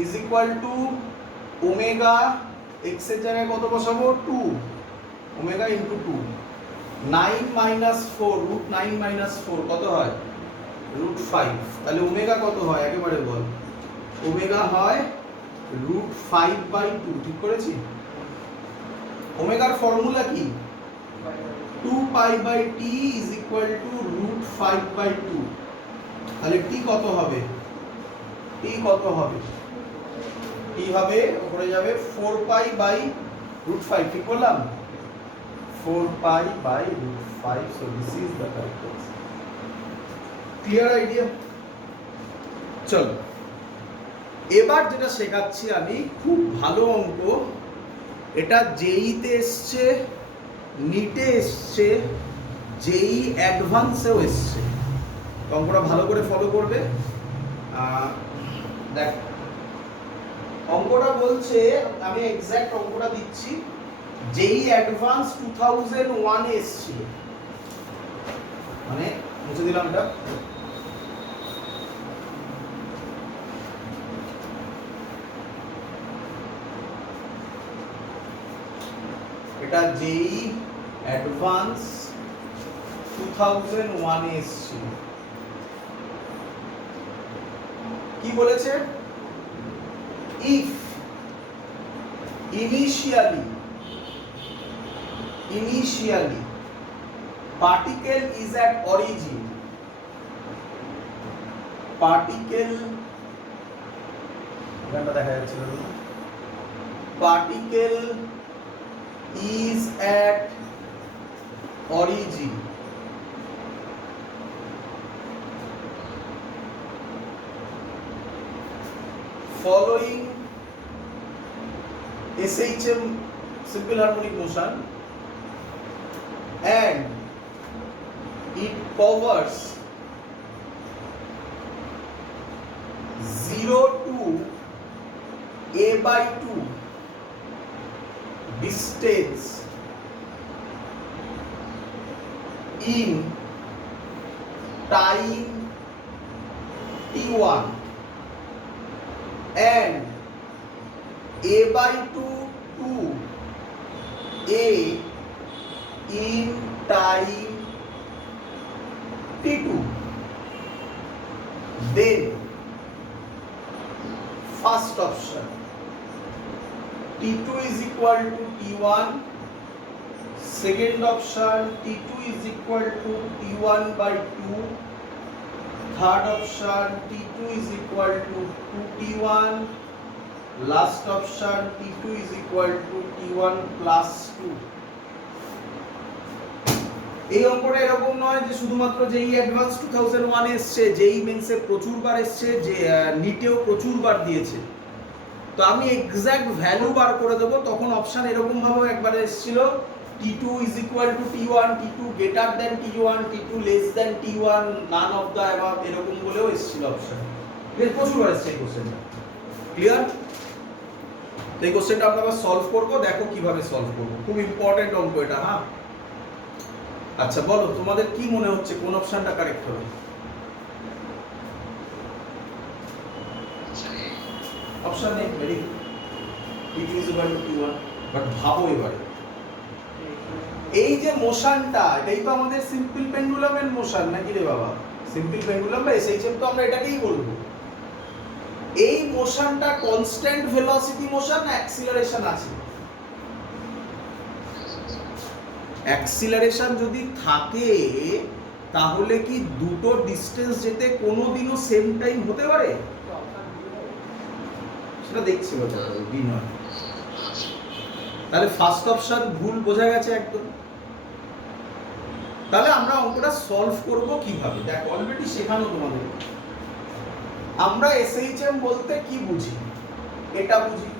is equal to omega x এর জায়গায় কত বসাবো? 2 omega into 2। 9 minus 4 root 9 minus 4 কত হয়? রুট 5। তাহলে ওমেগা কত হয় একেবারে বল? ওমেগা হয় রুট 5/2। ঠিক করেছি? ওমেগার ফর্মুলা কি? 2 pi by T is equal to root 5/2। তাহলে টি কত হবে? টি কত হবে? টি হবে উপরে যাবে 4 পাই বাই রুট 5। ঠিক বললাম? 4 pi by root 5। So this is the correct answer. Clear idea? চলো এবার যেটা শেখাচ্ছি আমি, খুব ভালো অঙ্ক। এটা জেইতে এসছে, নিটে এসছে, জেই অ্যাডভান্সেও এসছে। অঙ্কটা ভালো করে ফলো করবে। দেখ অঙ্কটা বলছে, আমি এক্স্যাক্ট অঙ্কটা দিচ্ছি। জেই অ্যাডভান্স 2001 এ এসছিল, মানে মুছে দিলাম এটা। এটা জেই অ্যাডভান্স 2001 এ এসছিল। কি বলেছে? If initially particle is at origin, particle is at origin following SHM simple harmonic motion and it covers 0 to a/2 distance in time t1 and a/2 to a in time t2, then first option t2 is equal to t1, second option t2 is equal to t1/2, third option t2 is equal to 2t1, last option t2 is equal to t1 plus 2। এই অঙ্কটা এরকম নয় যে শুধুমাত্র জেই অ্যাডভান্স 2001 এসছে, জেই মেন্সে প্রচুরবার এসছে, যে নিটেও প্রচুরবার দিয়েছে। তো আমি এক্স্যাক্ট ভ্যালু বার করে দেবো। তখন অপশন এরকম ভাবে একবার এসেছিল t2 is equal to t1, t2 greater than t1, t2 less than t1, none of the above, এরকম বলেও এসেছিল অপশন। এর প্রচুরবার এসছে এই কোশ্চেনটা। ক্লিয়ার? এই কোশ্চেনটা আমরা আবার সলভ করব, দেখো কিভাবে সলভ করব। খুব ইম্পর্টেন্ট অঙ্ক এটা। হ্যাঁ, আচ্ছা বলো তোমাদের কি মনে হচ্ছে কোন অপশনটা কারেক্ট হবে? অপশন নেই, ready, t2 is equal to t1। But ভাবো এবারে এই যে মোশনটা, এটাই তো আমাদের সিম্পল পেন্ডুলামের মোশন নাকি রে বাবা? সিম্পল পেন্ডুলাম বা এসএইচএম তো আমরা এটাকেই বলবো। এই মোশনটা কনস্ট্যান্ট ভেলোসিটি মোশন না অ্যাক্সিলারেশন আছে? অ্যাক্সিলারেশন যদি থাকে তাহলে কি দুটো ডিসটেন্স যেতে কোনোদিনও সেম টাইম হতে পারে? সেটা দেখছি বলতে বিনয়। তাহলে ফার্স্ট অপশন ভুল, বোঝা গেছে একদম। তাহলে আমরা অঙ্কটা সলভ করব কিভাবে? দেখো অলরেডি শেখানো তোমাদের। আমরা এসএইচএম বলতে কি বুঝি? এটা বুঝি।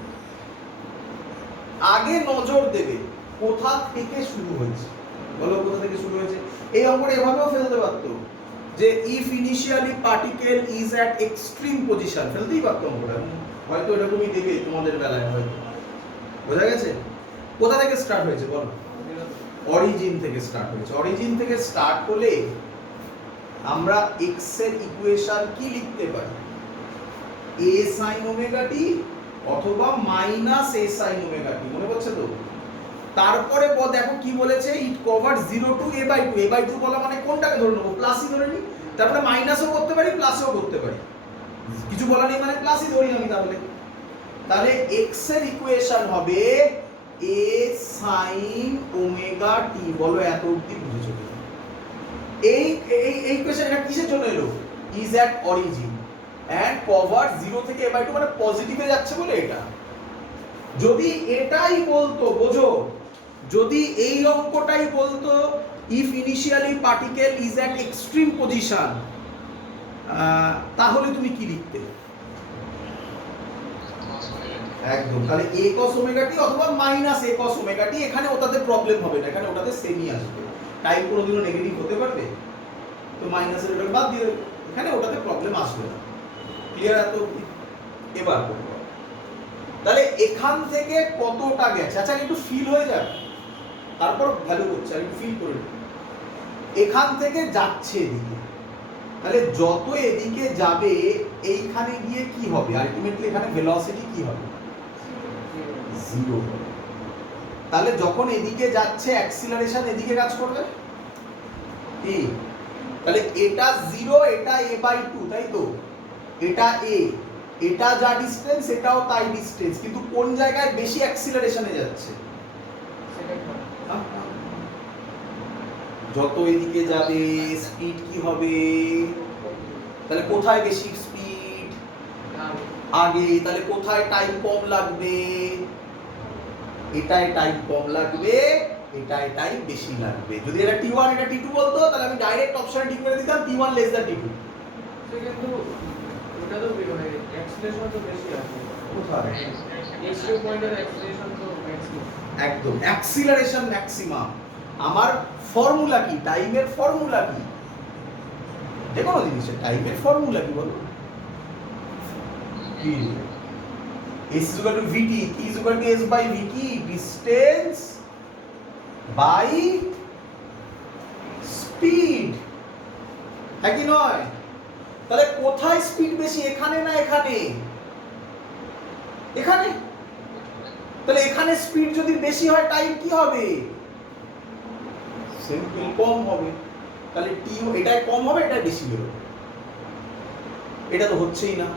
আগে নজর দেবে কোথা থেকে শুরু হয়েছে। বলো কোথা থেকে শুরু হয়েছে? এই অঙ্কটা এভাবেও ফেলতে পারতো যে if initially particle is at extreme position, ফেলতেই পারতো অঙ্কটা। হয়তো এরকমই দেবে তোমাদের বেলায়, হয়তো। বোঝা গেছে? কোথা থেকে স্টার্ট হয়েছে বলো? অরিজিন থেকে স্টার্ট হয়েছে। অরিজিন থেকে স্টার্ট হলে আমরা x এর ইকুয়েশন কি লিখতে পারি? a sin ওমেগা t অথবা minus a sin omega t, মনে পড়ছে তো? তারপরে দেখো কি বলেছে, ইট কভার 0 টু a/2। a/2 বলা মানে কোনটাকে ধরে নেবো? প্লাসই ধরে নিই। তারপরে মাইনাসও করতে পারি, প্লাসও করতে পারি। কিছু বলা নেই মানে প্লাসই ধরি আমি। তাহলে x এর ইকুয়েশন হবে a sin ওমেগা t। বলো এত অবধি বুঝেছো? এই ইকুয়েশন এটা কিসের জন্য এলো? Is at origin and cover 0 থেকে a/2 মানে পজিটিভে যাচ্ছে বলে এটা। যদি এটাই বলতো, বোঝো, যদি এই অঙ্কটাই বলতো if initially particle is at extreme position, তাহলে তুমি কি লিখতে? একদম। তাহলে a cos ওমেগা t অথবা minus a cos omega t, এখানে ওটাতে প্রবলেম হবে না, এখানে ওটাতে সেমই আসবে। টাইম কোনোদিনও নেগেটিভ হতে পারবে? তো মাইনাসের এটা বাদ দিয়ে দেবে, এখানে ওটাতে প্রবলেম আসবে না। ক্লিয়ার? এত এবার করব। তাহলে এখান থেকে কতটা গেছে? আচ্ছা একটু ফিল হয়ে যাক, তারপর ভ্যালু করছে, আর একটু ফিল করে। এখান থেকে যাচ্ছে এদিকে, তাহলে যত এদিকে যাবে এইখানে গিয়ে কি হবে? আলটিমেটলি এখানে ভেলোসিটি কি হবে? 0 হবে। তাহলে যখন এদিকে যাচ্ছে অ্যাক্সিলারেশন এদিকে কাজ করবে কি? তাহলে এটা 0, এটা a/2, তাই তো? এটা a, এটা যা ডিসটেন্স এটাও তাই ডিসটেন্স, কিন্তু কোন জায়গায় বেশি অ্যাক্সিলারেশনে যাচ্ছে? যত এদিকে যাবে স্পিড কি হবে? তাহলে কোথায় বেশি স্পিড? আগে। তাহলে কোথায় টাইম কম লাগবে? এটায় টাইম কম লাগবে, এটায় টাইম বেশি লাগবে। যদি এটা t1 এটা t2 বলতো তাহলে আমি ডাইরেক্ট অপশন ঠিক করে দিতাম t1 লেস দ্যান t2। কিন্তু ওটা তো মানে অ্যাক্সিলারেশন তো বেশি আছে। কোথায়? এক্সট্রিম পয়েন্টের অ্যাক্সিলারেশন তো ম্যাক্সিমাম। একদম, অ্যাক্সিলারেশন ম্যাক্সিমাম। আমার ফর্মুলা কি? টাইমের ফর্মুলা কি? যে কোনো জিনিসের টাইমের ফর্মুলা কি বলো? কি? s is equal to vt, t is equal to s by v, কি? ডিসটেন্স বাই স্পিড, হ্যাঁ কি নয়? তাহলে কোথায় স্পিড বেশি, এখানে না এখানে? এখানে। তাহলে এখানে স্পিড যদি বেশি হয় টাইম কি হবে? সিম্পল কম হবে। তাহলে টি এটাই কম হবে, এটা বেশি হবে। এটা তো হচ্ছেই না,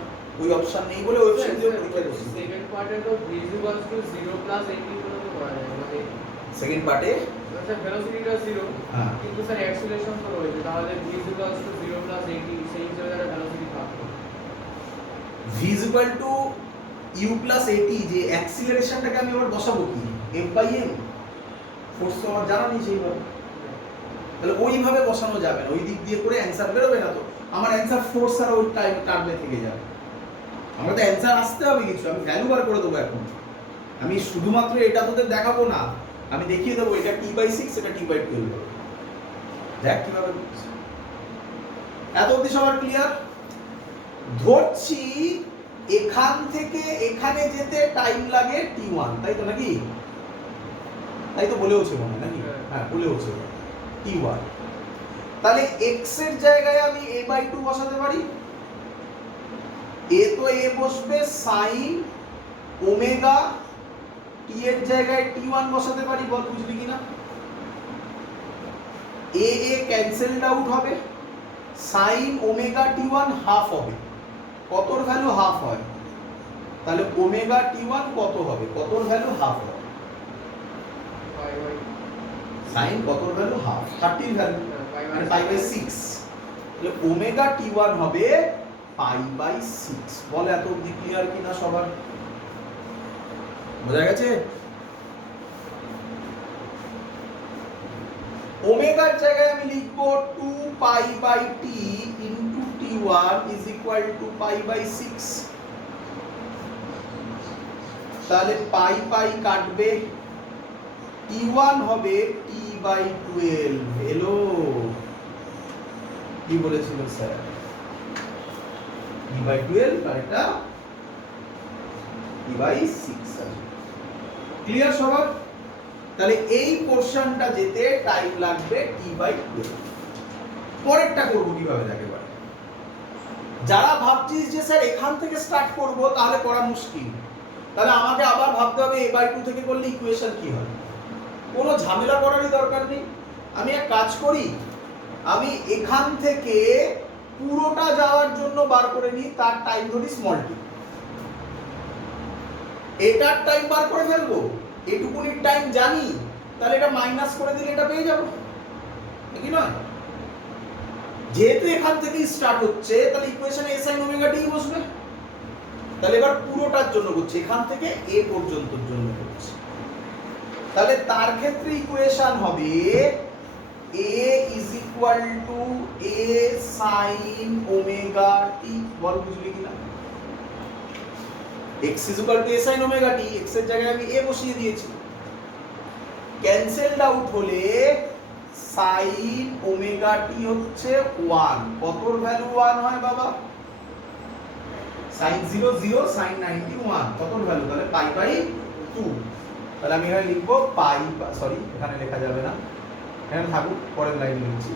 ওই অপশন নেই বলে ওই অপশন দিয়ে পরীক্ষা করছি। সেকেন্ড পার্টে তো v = 0 + 80 করে তো করা যায়। মানে সেকেন্ড পার্টে আচ্ছা ভেলোসিটিটা 0, হ্যাঁ, কিন্তু স্যার অ্যাক্সিলারেশন তো রয়েছে, তাহলে v = 0 + 80 সেই হিসেবে তাহলে ভেলোসিটি পাবো। v u + at, যে অ্যাক্সিলারেশনটাকে আমি আবার বসাবো কি? f/m, ফোর্স তো আমার জানা নেই সেইভাবে। তাহলে ওইভাবে বসানো যাবে না, ওই দিক দিয়ে করে অ্যানসার বেরোবে না। তো আমার অ্যানসার ফোর্স আর ওই টাইম টার্মে থেকে যাবে। আমরা তো অ্যানসার আসতে হবে কিছু, আমি ভ্যালু বার করে দেবো এখন। আমি শুধুমাত্র এটা তোদের দেখাবো না, আমি দেখিয়ে দেবো এটা t/6, এটা t/12। দেখ কিভাবে করছি। এত অবধি সবার ক্লিয়ার? ধরছি এখান থেকে এখানে যেতে টাইম লাগে t1, তাই তো নাকি? তাই তো বলেওছে মনে হয় নাকি? হ্যাঁ বলেওছে t1। তাহলে x এর জায়গায় আমি a/2 বসাতে পারি, এ তো এ বসবে সাইন ওমেগা টি এর জায়গায় t1 বসাতে পারি, বল বুঝলি কিনা? এ এ ক্যান্সেলড আউট হবে, সাইন ওমেগা t1 হাফ হবে। কতর ভ্যালু হাফ হয়? তাহলে ওমেগা t1 কত হবে? কতর ভ্যালু হাফ হবে। সাইন কতর ভ্যালু হাফ, 30 ভ্যালু মানে π/6। তাহলে ওমেগা t1 হবে π/6। বল এত অবধি ক্লিয়ার কিনা সবার? বোঝা গেছে? ওমেগার জায়গায় আমি লিখব 2π/t into t1 is equal two π/6। তাহলে পাই পাই কাটবে, t1 হবে t/12। এলো কি বলেছিল স্যার? t/12 আর এটা t/6 আছে। ক্লিয়ার সবার? তাহলে এই পোরশনটা যেতে টাইম লাগবে t/12। পরেরটা করব কিভাবে দেখে বল। যারা ভাবছিস যে স্যার এখান থেকে স্টার্ট করব তাহলে করা মুশকিল, তাহলে আমাকে আবার ভাবতে হবে a/2 থেকে করলে ইকুয়েশন কি হয়। কোনো ঝামেলা করারই দরকার নেই। আমি এক কাজ করি, আমি এখান থেকে পুরোটা যাওয়ার জন্য বার করে নিই, তার টাইম ধরি স্মল টি। এটার টাইম বার করে ফেলবো, এটুকুনির টাইম জানি, তাহলে এটা মাইনাস করে দিলে এটা পেয়ে যাবো, কি নয়? যেহেতু এখান থেকেই স্টার্ট হচ্ছে তাহলে ইকুয়েশনে a sin ওমেগা t বসবে। তাহলে এবার পুরোটার জন্য করছি, এখান থেকে এ পর্যন্তর জন্য করছি। তাহলে তার ক্ষেত্রে ইকুয়েশন হবে a is equal to a sin omega t। বল বুঝলি কিনা? x is equal to a sin omega t, x এর জায়গায় আমি a বসিয়ে দিয়েছি। ক্যান্সেলড আউট হলে sin ওমেগা t হচ্ছে 1। কতর ভ্যালু 1 হয় বাবা? sin 0 0, sin 90 1। কতর ভ্যালু? তাহলে π/2। তাহলে আমি এখানে লিখব সরি এখানে লেখা যাবে না, এখানে থাকুক, পরের লাইনে লিখছি।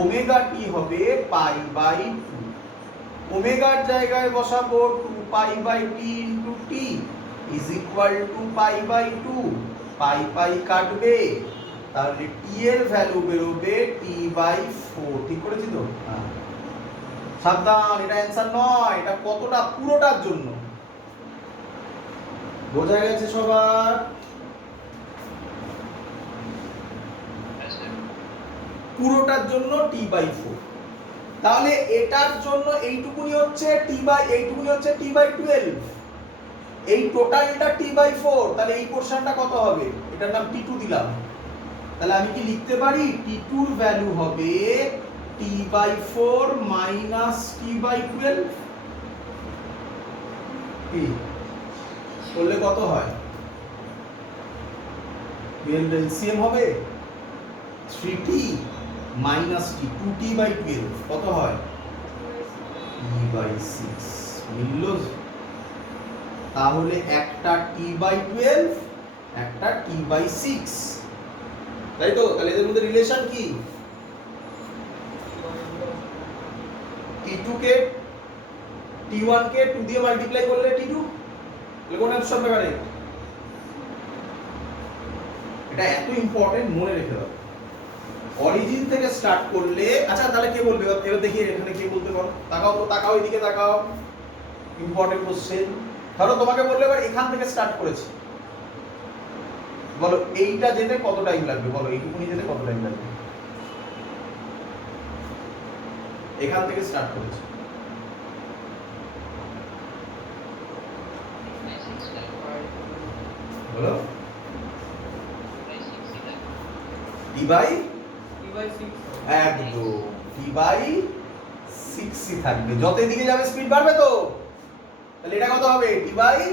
ওমেগা t হবে π/2। ওমেগার জায়গায় বসাবো 2π/t into t is equal to π/2। Pi pi কাটবে, তাহলে t এর ভ্যালু বেরোবে t/4। ঠিক করেছি তো? হ্যাঁ। সাবধান, এটা অ্যানসার নয়, এটা কতটা পুরোটার জন্য। বোঝা গেছে সবার? পুরোটার জন্য t/4। তাহলে এটার জন্য এইটুকুনি হচ্ছে এইটুকুনি হচ্ছে t/12। এই টোটালটা t/4। তাহলে এই পোরশনটা কত হবে? এটার নাম t2 দিলাম। তাহলে আমি কি লিখতে পারি t2 এর ভ্যালু হবে t/4 মাইনাস t/12। কি করলে কত হয়? 12 এলসিএম হবে 3t মাইনাস t, 2t/12 কত হয়? t/6 মিলল? তাহলে একটা t/12 একটা t/6, তাই তো? তাহলে এদের মধ্যে রিলেশন কি? t2 কে t1 কে 2 দিয়ে মাল্টিপ্লাই করলে t2, তাহলে কোন অপশন ব্যাপারে? এটা এত ইম্পর্টেন্ট, মনে রেখে দাও। অরিজিন থেকে স্টার্ট করলে, আচ্ছা তাহলে কে বলবে? এবার দেখি এখানে কে বলতে পারো। তাকাও তো, তাকাও এদিকে তাকাও। Important question. ধরো তোমাকে বললে এবার এখান থেকে স্টার্ট করেছি, বলো এইটা যেতে কত টাইম লাগবে? বলো এইটুকুনি যেতে কত টাইম লাগবে? এখান থেকে স্টার্ট করেছি, বলো t/6। একদম t/6 ই থাকবে। যত এদিকে যাবে স্পিড বাড়বে তো, তাহলে এটা কত হবে? t/12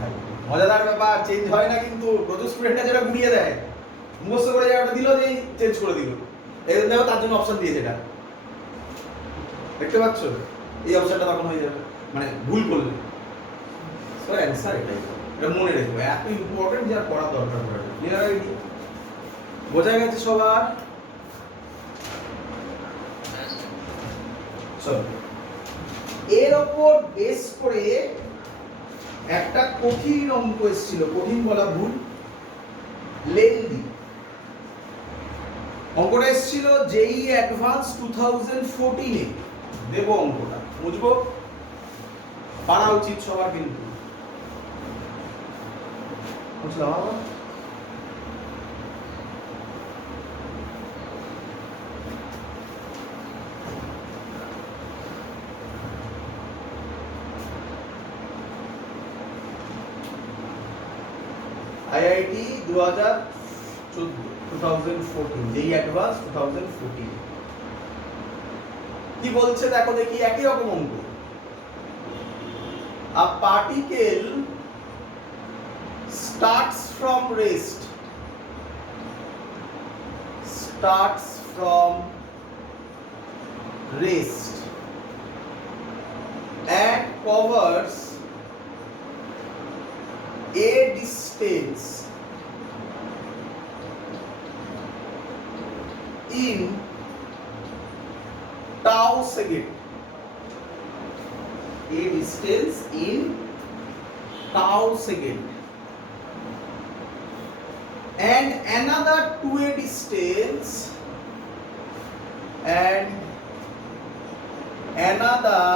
থাকবে। মজাদার ব্যাপার, চেঞ্জ হয় না কিন্তু। প্রচুর স্টুডেন্টরা যেটা ঘুরিয়ে দেয়, মুখস্থ করে জায়গাটা দিল যে চেঞ্জ করে দিল। এর দেখো তার জন্য অপশন দিয়েছে, এটা দেখতে পাচ্ছ? এই অপশনটা তখন হয়ে যাবে, মানে ভুল করলে। সো অ্যানসার এটাই। এটা মনে রেখো, এত ইম্পর্টেন্ট যে আর পড়ার দরকার পড়ে না। Clear idea? বোঝা গেছে সবার? চলো এর ওপর বেস করে একটা কঠিন অঙ্ক এসেছিল, কঠিন বলা ভুল, লেন্দি। অঙ্কটা এসেছিল জেই অ্যাডভান্স 2014 এ। দেব অঙ্কটা, বুঝবো, পারা উচিত সবার কিন্তু। বুঝলাম বাবা? আইআইটি 2014 যেই অ্যাডভান্স 2014। কি বলছে দেখো দেখি, একই রকম অঙ্ক। A particle starts from rest, and covers a distance in tau second. A distance in tau second, and another 2a distance, and another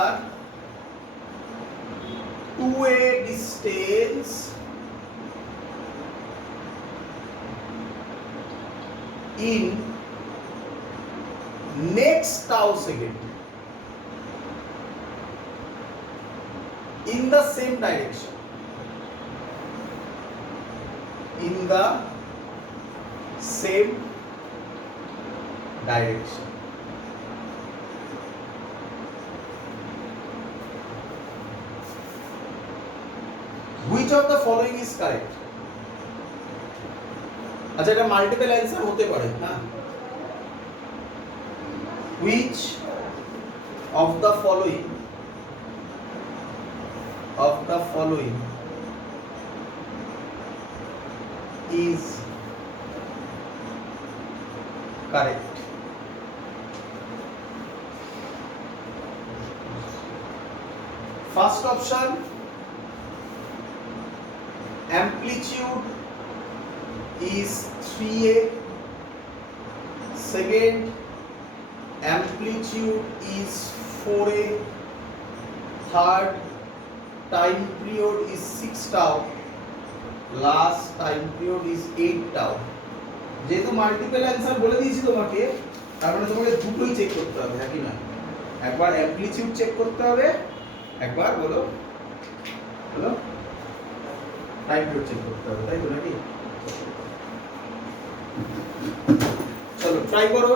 2a distance in next tau second in the same direction, in the same direction. Which of the following is correct? আচ্ছা, এটা মাল্টিপল অ্যানসার হতে পারে না? Which of the following is correct? First option, amplitude is 3a. Second, amplitude is 4a. Third, time period is 6 tau. Last time period is 8 tau. যেহেতু মাল্টিপল অ্যানসার বলে দিয়েছি তোমাকে, তার মানে তোমাকে দুটোই চেক করতে হবে, নাকি না? একবার অ্যামপ্লিটিউড চেক করতে হবে, একবার বলো টাইম পিরিয়ড চেক করতে হবে, তাই তো নাকি? চলো ট্রাই করো।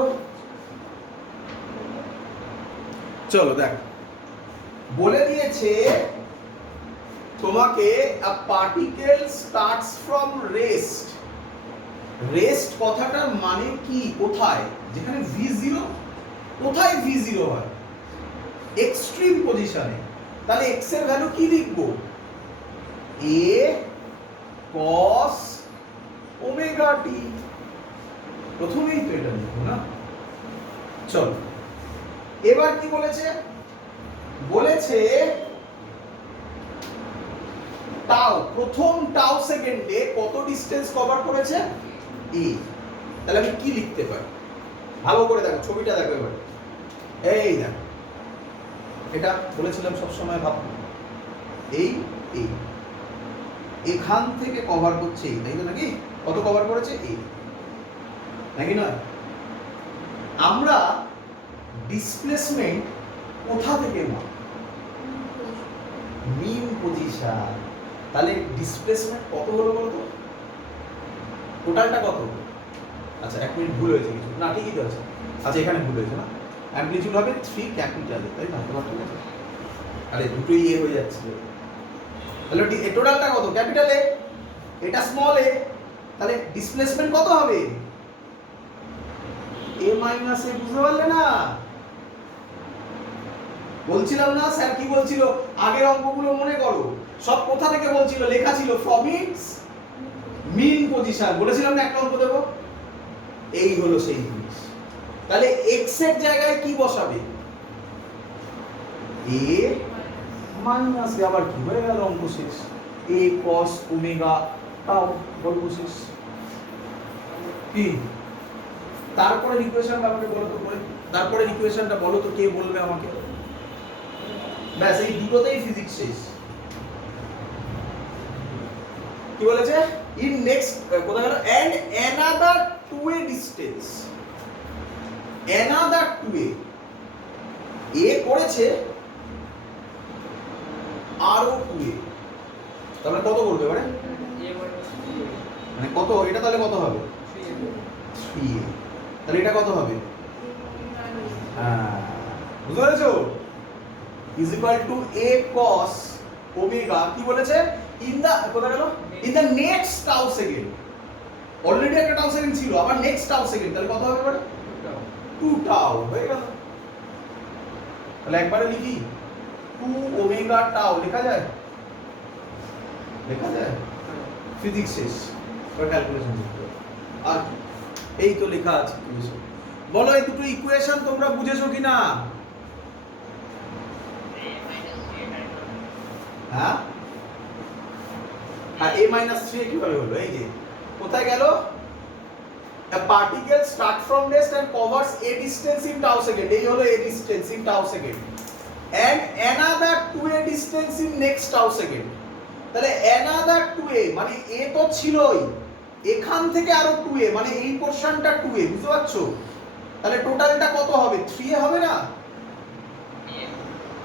চলো দেখ, বলে দিয়েছে তোমাকে a particle starts from rest. Rest কথাটার মানে কি? কোথায়? যেখানে v0, কোথায় v0 হয়? এক্সট্রিম পজিশনে। তাহলে x এর ভ্যালু কি লিখবো? a cos omega t। প্রথমেই তো এটা লিখবো না? চলো এবার কি বলেছে? বলেছে টাউ, প্রথম টাউ সেকেন্ডে কত ডিসটেন্স কভার করেছে? a। তাহলে আমি কি লিখতে পারি? ভালো করে দেখো, ছবিটা দেখো এবার। এই দেখো, এটা বলেছিলাম সব সময় ভাবো, এই এখান থেকে কভার করছে, তাই তো নাকি? কত কভার করেছে? a, নাকি না? আমরা ডিসপ্লেসমেন্ট কোথা থেকে মাপ? মিন পজিশন। তাহলে ডিসপ্লেসমেন্ট কত হলো বলতো? টোটালটা কত? আচ্ছা, 1 মিনিট ভুল হয়েছে কিছু, না ঠিকই তো আছে। আচ্ছা, এখানে ভুল হয়েছে না? অ্যামপ্লিটিউড হবে 3 ক্যাপিটাল, তাই না? তোমার ঠিক আছে? আরে দুটোই এ হয়ে যাচ্ছে। তাহলে টোটালটা কত? ক্যাপিটাল এ, এটা স্মল এ। তাহলে ডিসপ্লেসমেন্ট কত হবে? a মাইনাস a, বুঝতে পারলে না? বলছিলাম না স্যার কি বলছিল? আগের অঙ্কগুলো মনে করো, সব কোথা থেকে বলছিল? লেখা ছিল ফ্রম ইটস মিন পজিশন। বলেছিলাম না একটা অঙ্ক দেব? এই হলো সেই জিনিস। তাহলে x এর জায়গায় কি বসাবে? a মাইনাস আবার কি হয়ে গেল অঙ্ক শেষ। a cos ওমেগা টাউ গল্প শেষ। কি তারপরে ইকুয়েশনটা আমাকে বলো তো করে, তারপরে ইকুয়েশনটা বলো তো কে বলবে আমাকে। ব্যাস এই দুটোতেই ফিজিক্স শেষ। কি বলেছে? ইন নেক্সট কোথায় গেল? And another 2a distance, another 2a এ করেছে আরো 2a, তাহলে কত করবে মানে a minus 3a মানে কত এটা তাহলে কত হবে 3a, তাহলে এটা কত হবে? হ্যাঁ বুঝতে পেরেছো? Is equal to a cos omega কি বলেছে? ইন দা কোথায় গেল? In the next tau second, already একটা টাউ সেকেন্ড ছিল, আবার নেক্সট টাউ সেকেন্ড, তাহলে কত হবে মানে 2 টাউ হয়ে গেল। তাহলে একবারে লিখি 2 ওমেগা টাউ লেখা যায়, লেখা যায়। ফিজিক্স শেষ, এবার ক্যালকুলেশন করতে হবে। আর কি? এই তো লেখা আছে ইকুয়েশন। বলো এই দুটো ইকুয়েশন তোমরা বুঝেছো কিনা? হ্যাঁ আর a minus 3 কিভাবে হলো? এই যে কোথায় গেল? a particle start from rest and covers a distance in tau second, এই হলো a distance in tau second and another 2a distance in next tau second। তাহলে another 2a মানে a তো ছিলই, এখান থেকে আরো 2a মানে এই পোরশনটা 2a, বুঝতে পারছো? তাহলে টোটালটা কত হবে? 3a হবে না?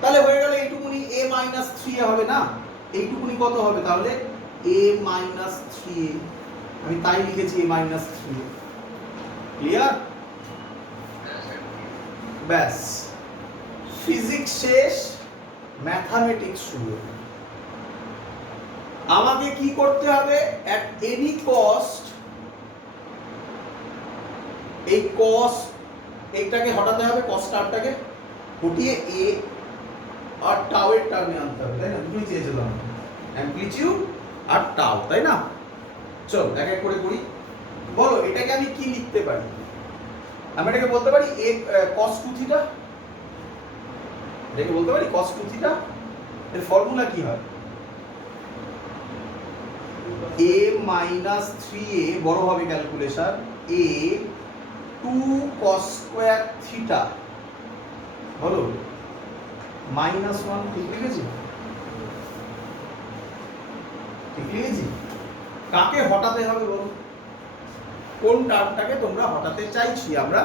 তাহলে হয়ে গেল এইটুকুনি a minus 3a হবে না? এইটুকুনি কত হবে তাহলে? a minus 3a, আমি তাই লিখেছি a minus 3a। ক্লিয়ার? ব্যাস ফিজিক্স শেষ, ম্যাথমেটিক্স শুরু। আমাকে কি করতে হবে? অ্যাট এনি কস্ট এই কস এইটাকে হটাতে হবে, কস টার্মটাকে হটিয়ে a আর টাউ এর টার্মে আনতে হবে, তাই না? দুটোই চেয়েছিলাম, অ্যামপ্লিটিউড আর টাউ, তাই না? চল এক এক করে করি। বলো এটাকে আমি কি লিখতে পারি? আমি এটাকে বলতে পারি a cos 2 থিটা, এটাকে বলতে পারি cos 2 থিটা। এর ফর্মুলা কি হয়? a minus 3a বড় হবে calculation, a 2 cos square theta বলো -1, ঠিক লিখেছি? ঠিক লিখেছি? কাকে হটাতে হবে বলো? কোন টার্মটাকে তোমরা হটাতে চাইছি আমরা?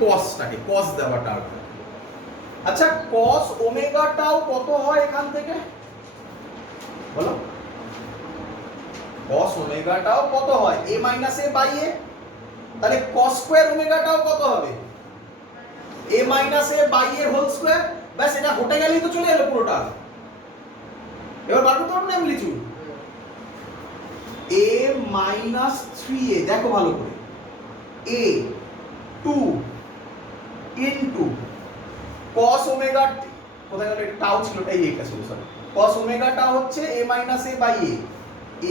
কসটাকে, কস দেওয়া টার্ম। আচ্ছা কস ওমেগা টাও কত হয় এখান থেকে বলো? cos ওমেগা টাও কত হয়? a minus a by a, তাহলে cos স্কয়ার ওমেগা টাও কত হবে? a minus a by a whole square. ব্যাস এটা হটে গেলেই তো চলে এলো পুরোটা। এবার বার করতে হবে না অ্যামপ্লিটিউড। a minus 3a দেখো ভালো করে, a 2 into cos ওমেগা কোথায় গেল? এটা টাউ ছিল, তাই এইটা ছিল সরি। cos ওমেগা টাউ হচ্ছে a minus a by a,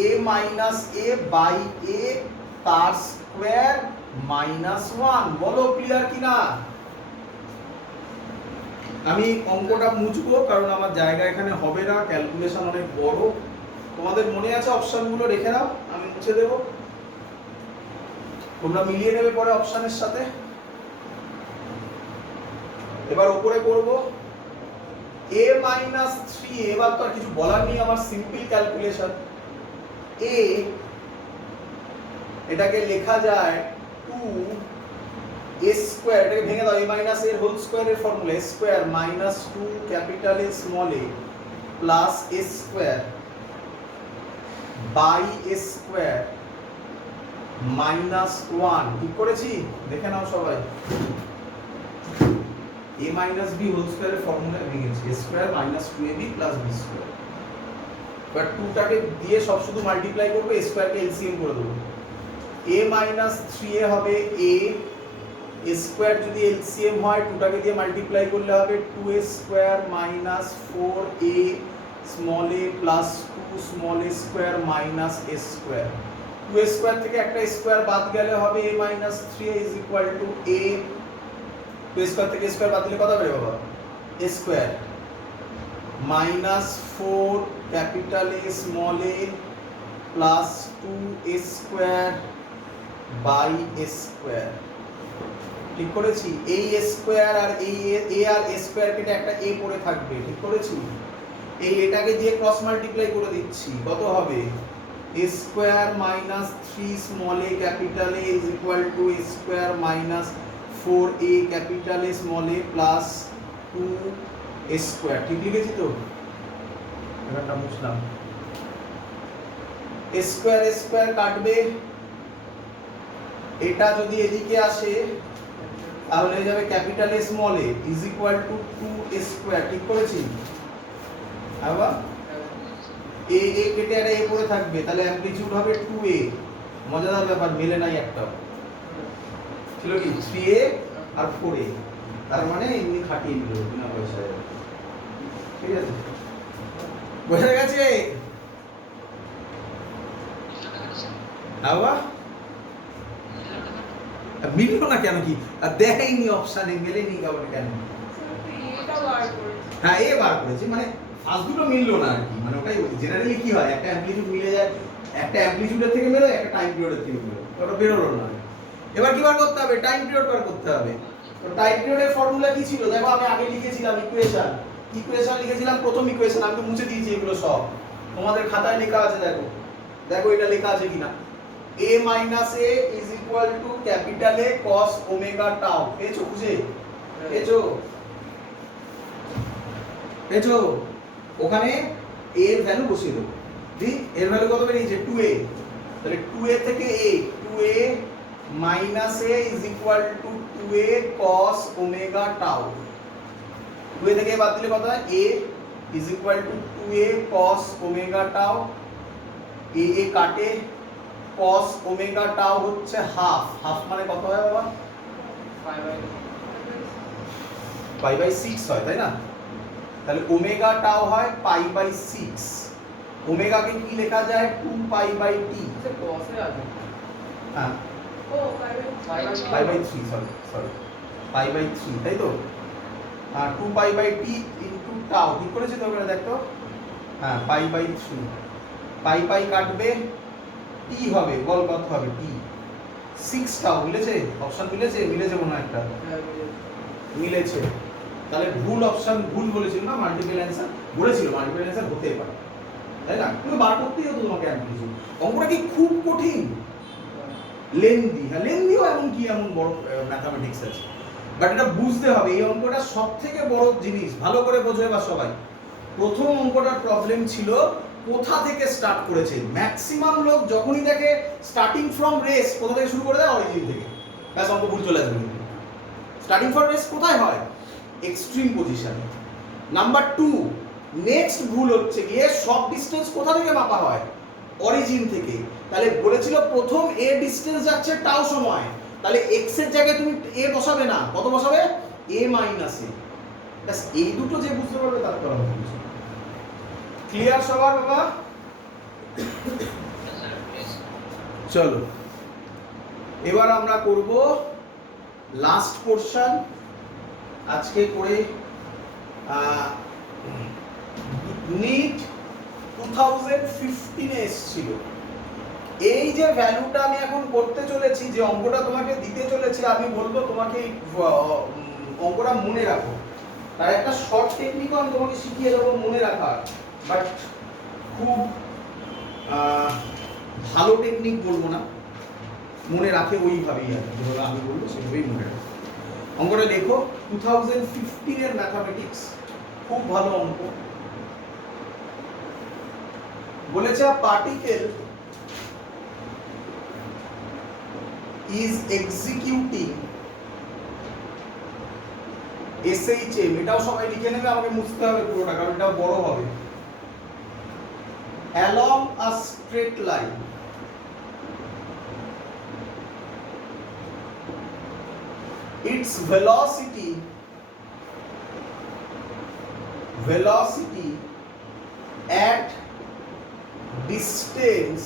a minus a by a তার স্কয়ার -1। বলো ক্লিয়ার কিনা? আমি অঙ্কটা মুছবো কারণ আমার জায়গা এখানে হবে না, ক্যালকুলেশন অনেক বড়। তোমাদের মনে আছে অপশনগুলো রেখে দাও, আমি মুছে দেব, তোমরা মিলিয়ে নেবে পরে অপশনের সাথে। এবার উপরে করব a minus 3, এবার তো আর কিছু বলার নেই, আমার সিম্পল ক্যালকুলেশন। a এটাকে লেখা যায় 2 a স্কয়ার, এটাকে ভেঙে দাও, a minus a এর হোল স্কয়ারের formula a square minus 2 capital A small a plus a square by a square -1। ঠিক করেছি? দেখে নাও সবাই। a minus b হোল স্কয়ারের ফর্মুলা ভেঙেছি, a square -2ab plus b square. এবার 2 টাকে দিয়ে সব শুধু মাল্টিপ্লাই করব, a স্কয়ারকে এলসিএম করে দেব। a minus 3a হবে a, a স্কয়ার যদি এলসিএম হয় 2 টাকে দিয়ে মাল্টিপ্লাই করলে হবে 2a square minus 4a small a plus 2 small a square minus a square. 2a square থেকে একটা স্কয়ার বাদ গেলে হবে a minus 3a is equal to a, 2a square থেকে স্কয়ার বাদ দিলে কত হবে বাবা? a স্কয়ার -4 capital A small a plus 2a square by a square. ঠিক করেছি? এই a স্কোয়ার আর এই a আর a স্কোয়ার কেটে একটা a পড়ে থাকবে। ঠিক করেছি? এই এটাকে দিয়ে ক্রস মাল্টিপ্লাই করে দিচ্ছি, কত হবে? a square minus 3 small a capital A is equal to a square minus 4a capital A small a plus 2a square. ঠিক লিখেছি তো? এবারটা মুছলাম। a স্কোয়ার কাটবে, এটা যদি এদিকে আসে তাহলে হয়ে যাবে capital A small a is equal two 2a square. ঠিক করেছি? আবার এ কেটে আর এ পড়ে থাকবে, তাহলে অ্যামপ্লিটিউড হবে 2a। মজাদার ব্যাপার, মেলে নাই একটাও। ছিল কি 3a আর 4a, তার মানে এমনি খাটিয়ে নিল বিনা পয়সায়। ঠিক আছে, বোঝা গেছে? আবার মিললো না কেন? কি আর দেখাইনি অপশানে, মেলেনি কেন? হ্যাঁ এ বার করেছি, মানে ফার্স্ট দুটো মিললো না আর কি। মানে ওটাই জেনারেলি কি হয়, একটা অ্যামপ্লিটিউড মিলে যায়, একটা অ্যামপ্লিটিউডের থেকে বেরোয়, একটা টাইম পিরিয়ডের থেকে বেরোয়, ওটা বেরোলো না। এবার কি বার করতে হবে? টাইম পিরিয়ড বার করতে হবে। তো টাইম পিরিয়ডের ফর্মুলা কি ছিল? দেখো আমি আগে লিখেছিলাম ইকুয়েশন লিখেছিলাম, প্রথম ইকুয়েশন আমি মুছে দিয়েছি এগুলো সব, তোমাদের খাতায় লেখা আছে। দেখো দেখো এটা লেখা আছে কিনা। a minus a is equal two capital A cos omega tau. পেয়েছো? বুঝে পেয়েছো? ওখানে a এর ভ্যালু বসিয়ে দেবো। দি এর ভ্যালু কত বেরিয়েছে? 2a। তাহলে 2a থেকে a, 2a minus a is equal two 2a cos omega tau. 2a থেকে বাদ দিলে কত হয়? a is equal two 2a cos omega tau. a কাটে, cos ওমেগা টাউ হচ্ছে হাফ। হাফ মানে কত হয় বাবা? পাই বাই 6 হয়, তাই না? তাহলে ওমেগা টাউ হয় পাই বাই 6। ওমেগাকে কি লেখা যায়? 2 পাই বাই t। হ্যাঁ pi by 3, sorry pi by 3, তাই তো? 2 pi by t into tau. ঠিক করেছি তো? এবারে দেখো, হ্যাঁ পাই বাই 3। পাই কাটবে, t হবে, বল কত হবে? t 6 tau. মিলেছে? অপশন মিলেছে? মিলেছে মনে হয় একটা, মিলেছে। তাহলে ভুল অপশন, ভুল বলেছিল না, মাল্টিপল অ্যানসার বলেছিল, মাল্টিপল অ্যানসার হতে পারে, তাই না? তুমি বার করতেই হতো তোমাকে অ্যামপ্লিটিউড। অঙ্কটা কি খুব কঠিন? লেন্দি, হ্যাঁ লেন্দিও এমন কি এমন বড় ম্যাথমেটিক্স আছে, বাট এটা বুঝতে হবে। এই অঙ্কটা সবথেকে বড় জিনিস, ভালো করে বোঝো এবার সবাই। প্রথম অঙ্কটার প্রবলেম ছিল কোথা থেকে স্টার্ট করেছে। ম্যাক্সিমাম লোক যখনই দেখে স্টার্টিং ফ্রম রেস, কোথা থেকে শুরু করে দেয়? অরিজিন থেকে। ব্যাস অঙ্ক ভুল চলে আসবে। স্টার্টিং ফ্রম রেস কোথায় হয়? এক্সট্রিম পজিশনে। নাম্বার 2, নেক্সট ভুল হচ্ছে গিয়ে সব ডিসটেন্স কোথা থেকে মাপা হয়? অরিজিন থেকে। তাহলে বলেছিল প্রথম a ডিসটেন্স যাচ্ছে টাউ সময়, তাহলে x এর জায়গায় তুমি a বসাবে না, কত বসাবে? a minus a। ব্যাস এই দুটো যে বুঝতে পারবে তার করা হবে। ক্লিয়ার সবার বাবা? চলো এবার আমরা করব লাস্ট পোরশন আজকে করে। নিট 2015 এ এসেছিল। এই যে ভ্যালুটা আমি এখন করতে চলেছি, যে অঙ্কটা তোমাকে দিতে চলেছি, আমি বলবো তোমাকে অঙ্কটা মনে রাখো। তার একটা শর্ট টেকনিকও আমি তোমাকে শিখিয়ে দেবো মনে রাখার, বাট খুব ভালো টেকনিক বলবো না, মনে রাখে ওইভাবেই আর কি, যেভাবে আমি বলবো সেভাবেই মনে রাখো। অঙ্কটা লেখো, 2015 এর ম্যাথামেটিক্স, খুব ভালো অঙ্ক। বলেছে পার্টিকেল is executing SHM, এটাও সবাই লিখে নেবে, আমাকে মুছতে হবে পুরোটা কারণ এটাও বড় হবে। along a straight line its velocity at distance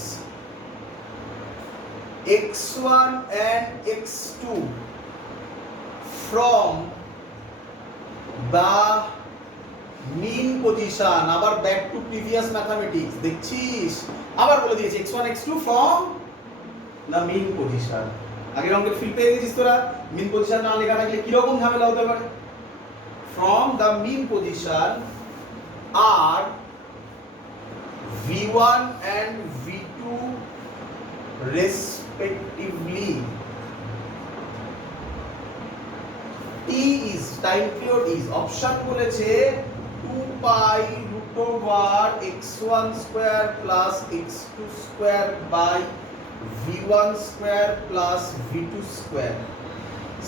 x1 and x2 from the mean position, আবার ব্যাক টু প্রিভিয়াস ম্যাথমেটিক্স, দেখছিস আবার বলে দিয়েছি x1 x2 from the mean position. আগের অঙ্কের ফিল পেয়ে গেছিস তোরা, মিন পজিশন না লেখা থাকলে কি রকম ঝামেলা হতে পারে। ফ্রম দ্য মিন পজিশন আর v1 and v2 respectively, t is time period is option বলেছে 2 pi root over x1 square plus x2 square by v1 square plus v2 square,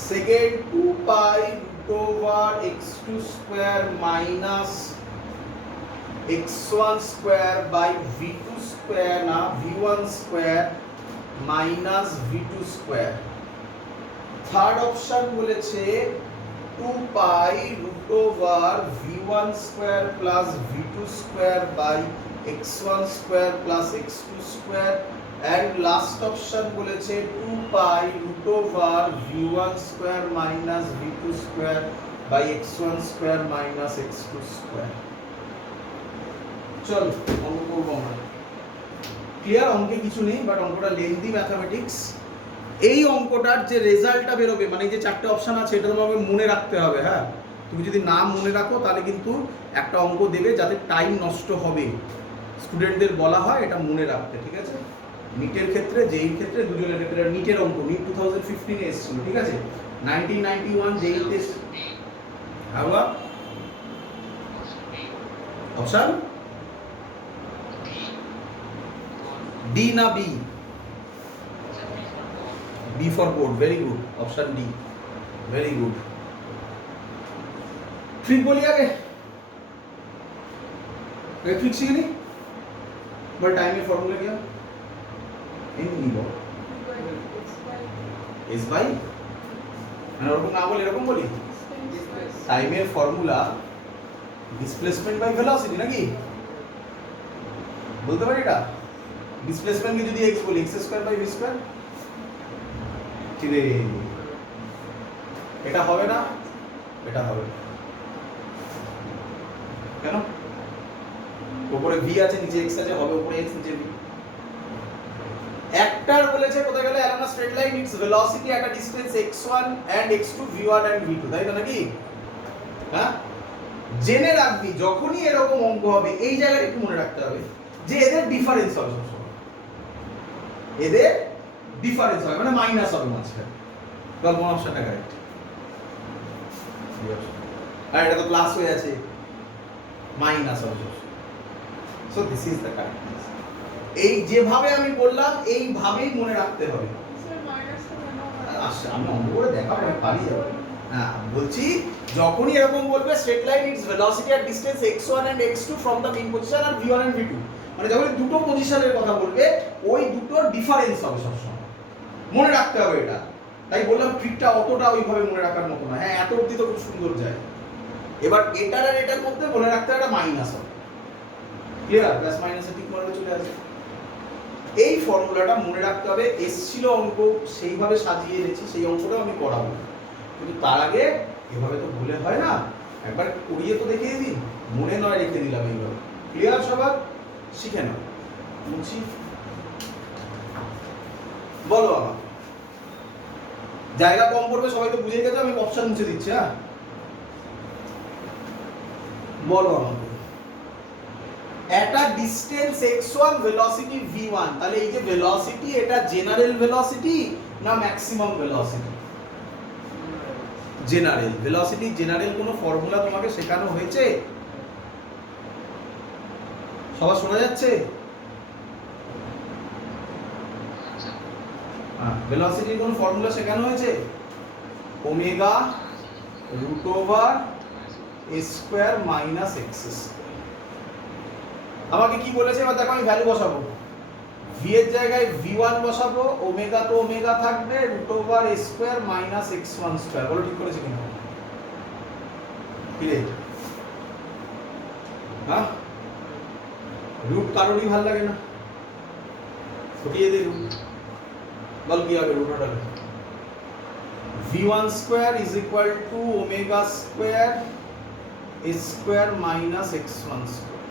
second 2 pi root over x2 square minus x1 square by v2 square না v1 square minus v2 square, third option বলেছে 2 pi root over v1 square plus v2 square by x1 square plus x2 square, and last option বলেছে 2 pi root over v1 square minus v2 square by x1 square minus x2 square। চল অঙ্ক করবো আমরা। ক্লিয়ার, অঙ্কে কিছু নেই, বাট অঙ্কটা লেন্থি ম্যাথমেটিক্স। এই অঙ্কটার যে রেজাল্টটা বেরোবে, মানে যে চারটে অপশন আছে এটা তোমাকে মনে রাখতে হবে। হ্যাঁ, তুমি যদি না মনে রাখো তাহলে কিন্তু একটা অঙ্ক দেবে যাতে টাইম নষ্ট হবে। স্টুডেন্টদের বলা হয় এটা মনে রাখতে, ঠিক আছে? নিটের ক্ষেত্রে, জেইর ক্ষেত্রে দুজনের ক্ষেত্রে, নিটের অঙ্ক নিট 2015 এ এসেছিল, ঠিক আছে? 1991 জেই টেস্ট। আবার অপশন ডি না B? B for board, very good. Option D, very good. Trick बोलिए आगे। ट्रिक सीखी नहीं? बट टाइम में फॉर्मूला क्या? इन नहीं बोल। S by मैंने और ना बोले रकम बोली। टाइम में फॉर्मूला डिस्प्लेसमेंट बाय वेलोसिटी ना की? बोलते पारी এটা? डिस्प्लेसमेंट की যদি x बोली x square by v square, এটা হবে না, এটা হবে কেন? উপরে v আছে, নিচে x আছে, হবে উপরে x নিচে v। একটার বলেছে কোথায় গেলে along a straight line its velocity at a distance x1 and x2 v1 and v2, তাই তো নাকি? হ্যাঁ, জেনে রাখবি যখনই এরকম অঙ্ক হবে এই জায়গায় একটু মনে রাখতে হবে যে এদের ডিফারেন্স হবে সবসময়, এদের ডিফারেন্স হবে, মানে মাইনাস হবে মাঝখানে। তাহলে কোন অপশনটা কারেক্ট? আর এটা তো প্লাস হয়ে আছে, মাইনাস হবে। So this is the correct. এই যেভাবে আমি বললাম এইভাবেই মনে রাখতে হবে। আচ্ছা, আমি অঙ্ক করে দেখাবো, আমি পারি যাবো। হ্যাঁ, বলছি যখনই এরকম বলবে straight line its velocity at distance x1 and x2 from the mean position আর v1 and v2, মানে যখন দুটো পজিশনের কথা বলবে ওই দুটোর ডিফারেন্স হবে সবসময়, মনে রাখতে হবে এটা। তাই বললাম ট্রিকটা অতটা ওইভাবে মনে রাখার মতো না। হ্যাঁ, এত অবধি তো খুব সুন্দর যায়। এবার এটার আর এটার মধ্যে মনে রাখতে হবে একটা মাইনাস হবে। ক্লিয়ার? প্লাস মাইনাসে ঠিক মনে চলে আসবে। এই ফর্মুলাটা মনে রাখতে হবে। এসছিল অঙ্ক, সেইভাবে সাজিয়ে এনেছি, সেই অঙ্কটাও আমি করাবো, কিন্তু তার আগে এভাবে তো ভুলে হয় না, একবার করিয়ে তো দেখিয়ে দিন, মনে নয় রেখে দিলাম এইভাবে। ক্লিয়ার? সবার শিখে নাও। মুছি বলো আমার জায়গা কম পড়বে, সবাই তো বুঝে গেছে, আমি অপশন মুছে দিচ্ছি। হ্যাঁ, বলো আমাকে at a distance x1 velocity v1, তাহলে এই যে ভেলোসিটি এটা জেনারেল ভেলোসিটি না maximum velocity? General velocity. General কোনো ফর্মুলা তোমাকে শেখানো হয়েছে? সবার শোনা যাচ্ছে? হ্যাঁ, ভেলোসিটির কোন ফর্মুলা শেখানো হয়েছে? Omega root over a square minus x square. আমাকে কি বলেছে এবার দেখো, আমি ভ্যালু বসাবো। v এর জায়গায় v1 বসাবো, ওমেগা তো ওমেগা থাকবে, root over a square minus x1 square. বলো ঠিক করেছি কিনা? কি রে? হ্যাঁ, রুট কারোরই ভালো লাগে না, ফুটিয়ে দে রুট। বল কি হবে রুট হটালে? v1 square is equal to omega square S square minus x one square,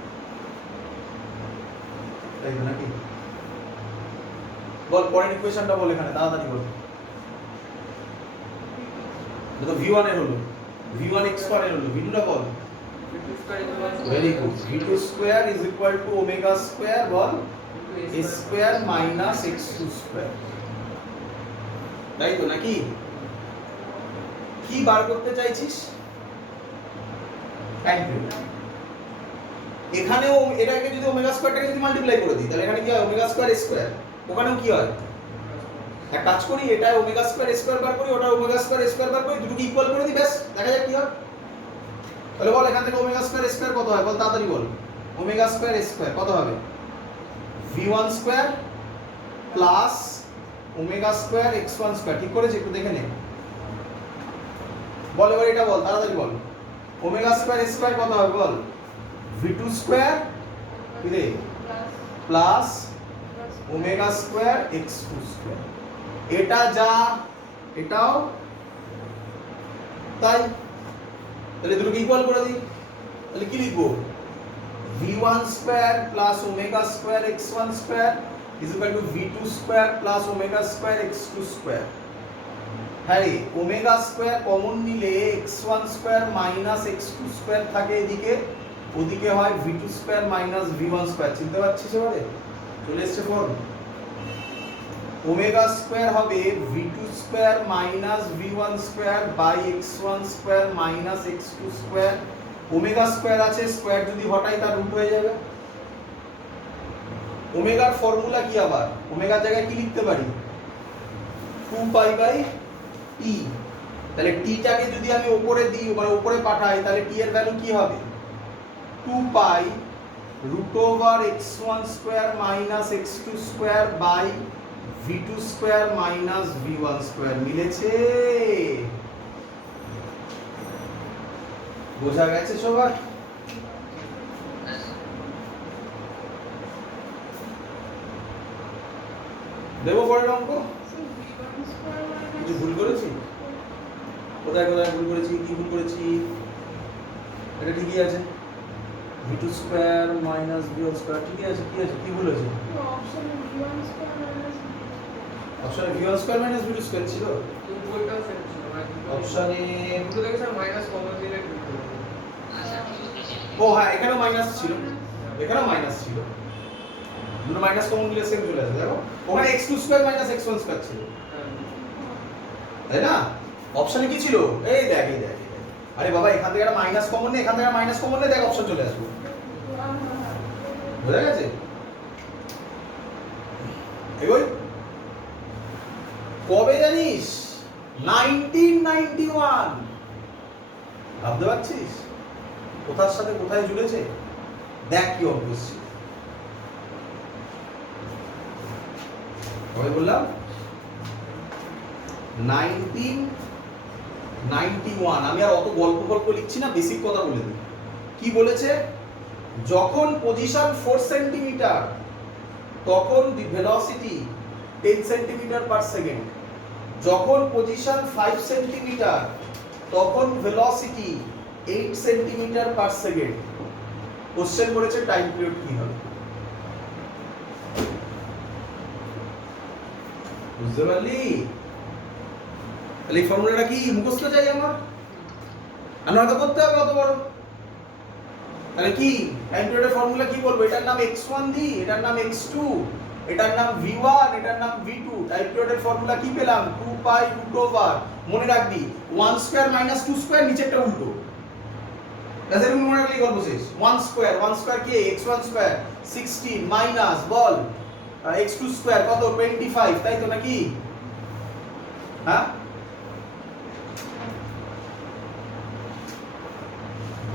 তাই তো নাকি? বল পরের ইকুয়েশনটা বল, এখানে তাড়াতাড়ি বল। এটা তো v1 এর হলো, v1 x স্কয়ার এর হলো, v2 টা বল। Very good, v2 square is equal to omega square বল a square minus x2 square, তাই তো নাকি? কি বার করতে চাইছিস? Time period. এখানেও এটাকে যদি ওমেগা স্কয়ারটাকে যদি মাল্টিপ্লাই করে দিই, তাহলে এখানে কি হয়? ওমেগা স্কয়ার a স্কয়ার, ওখানেও কি হয়? এক কাজ করি, এটা ওমেগা স্কয়ার a স্কয়ার বার করি, ওটা ওমেগা স্কয়ার a স্কয়ার বার করি, দুটোকে ইকুয়াল করে দিই, ব্যাস দেখা যাক কি হয়। তাহলে বল এখান থেকে ওমেগা স্কয়ার a স্কয়ার কত হয়? বল তাড়াতাড়ি বল। ওমেগা স্কয়ার a স্কয়ার কত হবে? v1 square plus omega square x1 square, ঠিক করেছি? একটু দেখে নে। বল এবার এটা বল, তাড়াতাড়ি বল। ওমেগা স্কয়ার a স্কয়ার কত হবে বল? v2 স্কয়ার কি রে plus omega square x2 square. এটা যা এটাও তাই, তাহলে দুটোকে ইকুয়াল করে দিই। তাহলে কি লিখবো? v1 square plus omega square x1 square is equal two v2 square plus omega square x2 square. হ্যাঁ রে, ওমেগা স্কয়ার কমন নিলে x1 square minus x2 square থাকে এদিকে, ওদিকে হয় v2 square minus v1 square. চিনতে পারছিস এবারে? চলে এসছে ফর্ম। ওমেগা স্কয়ার হবে v2 square minus v1 square by x1 square minus x2 square. Omega square আছে, স্কয়ার যদি হটাই তার রুট হয়ে যাবে। ওমেগার ফর্মুলা কি আবার? ওমেগার জায়গায় কি লিখতে পারি? 2 পাই বাই t। তাহলে t টাকে যদি আমি উপরে দিই, মানে উপরে পাঠাই, তাহলে t এর ভ্যালু কি হবে? 2 pi root over x1 square minus x2 square by v2 square minus v1 square. মিলেছে? বোঝা গেছে সবার? দেবো পরের অঙ্ক? কিছু ভুল করেছি? কোথায় কোথায় ভুল করেছি, কি ভুল করেছি? এটা ঠিকই আছে, v2 square minus v1 square ঠিকই আছে। কি আছে, কি ভুল হয়েছে? অপশনে v1 স্কয়ার মাইনাস অপশনে v1 square minus v2 square ছিল। অপশনে মাইনাস কমন দিলে ও হ্যাঁ, এখানেও মাইনাস ছিল, এখানেও মাইনাস ছিল, দুটো মাইনাস কমন দিলে সেম চলে আসে। দেখো ওখানে x2 square minus x1 square ছিল, তাই না? অপশনে কি ছিল? এই দেখ, এই দেখ, এই দেখ। আরে বাবা, এখান থেকে একটা মাইনাস কমন নে, এখান থেকে একটা মাইনাস কমন নে, দেখ অপশন চলে আসবে। বুঝা গেছে? এগোই। কবে জানিস? 1991। ভাবতে পারছিস কোথার সাথে কোথায় জুড়েছে? দেখ কি অবশ্যই। কবে বললাম? 1991। আমি আর অত গল্প লিখছি না, বেসিক কথা বলে দিই। কি বলেছে? যখন পজিশন 4 সেন্টিমিটার, তখন দি ভেলোসিটি 10 সেন্টিমিটার পার সেকেন্ড। যখন পজিশন 5 সেন্টিমিটার, তখন velocity 8 centimetre per second. Question করেছে টাইম পিরিয়ড কি হবে? বুঝতে পারলি? তাহলে এই ফর্মুলাটা কি মুখস্থ চাই আমার? আর নয়তো করতে হবে অত বড়। তাহলে কি টাইম পিরিয়ডের ফর্মুলা কি বলবো? এটার নাম x1 দি, এটার নাম x2, এটার নাম v1, এটার নাম v2। টাইম পিরিয়ডের ফর্মুলা কি পেলাম? 2 পাই রুট ওভার, মনে রাখবি 1 স্কয়ার মাইনাস 2 স্কয়ার, নিচেরটা উল্টো। তাহলে তুমি মনে রাখলেই গল্প শেষ। 1 স্কয়ার কি? x1 স্কয়ার 16 মাইনাস বল x2 স্কয়ার কত? 25, তাই তো নাকি? হ্যাঁ,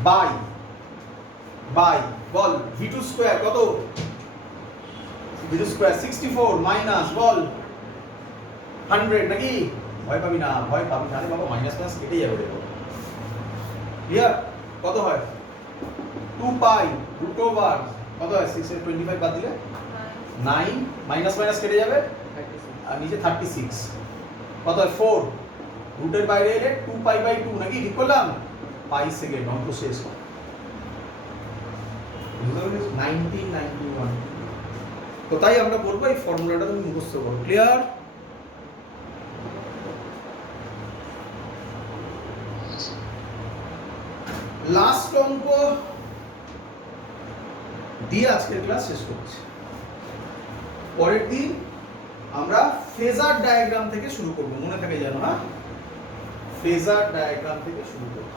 বাই বল v2 স্কয়ার কত? v2 স্কয়ার 64 মাইনাস বল 100 নাকি? ভয় পাবি না, ভয় পাবি না রে বাবা, মাইনাস প্লাস কেটে যাবে রে বাবা। ক্লিয়ার? কত হয়? 2 পাই রুট ওভার কত হয়? 6 এর 25 বাদ দিলে 9, মাইনাস মাইনাস কেটে যাবে, আর নিচে 36 কত হয়? 4। রুটের বাইরে এলে 2 পাই বাই 2 নাকি? ঠিক করলাম? পাই সেকেন্ড, অঙ্ক শেষ। বুঝতে পেরেছ? 1991। তো তাই আমরা বলবো এই ফর্মুলাটা তুমি মুখস্থ করো। ক্লিয়ার? লাস্ট অঙ্ক দিয়ে আজকের ক্লাস শেষ করছি। পরের দিন আমরা ফেজার ডায়াগ্রাম থেকে শুরু করব, মনে থাকে যেন, হ্যাঁ? ফেজার ডায়াগ্রাম থেকে শুরু করব।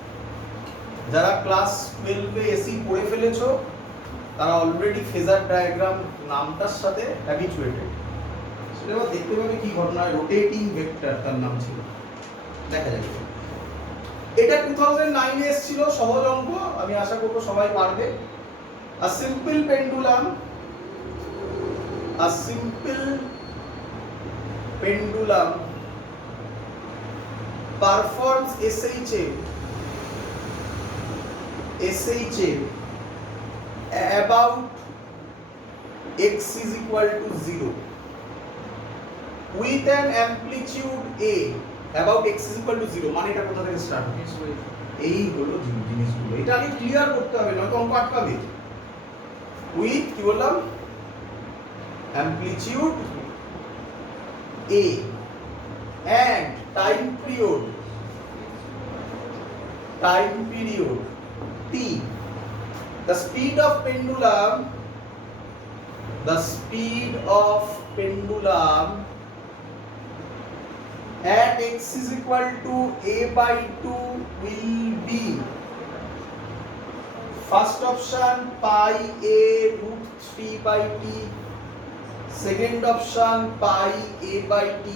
যারা ক্লাস 12 এ এসি পড়ে ফেলেছো তারা অলরেডি ফেজার ডায়াগ্রাম নামটার সাথে হ্যাবিচুয়েটেড। সেটা এবার দেখতে পাবে কি ঘটনা। রোটেটিং ভেক্টর তার নাম ছিল, দেখা যাবে। এটা 2009 এ এসেছিল, সহজ অঙ্ক, আমি আশা করব সবাই পারবে। A simple pendulum performs SHM about x is equal to 0 with an amplitude A about x is equal to 0, মানে এটা কোথা থেকে স্টার্ট হবে? এই হলো জিনিসগুলো, এটা আগে ক্লিয়ার করতে হবে, নয়তো অঙ্ক আটকাবে। উইথ কি বললাম? amplitude A and time period t. The speed of pendulum at x is equal to a by 2 will be first option pi a root 3 by t, second option pi a by t,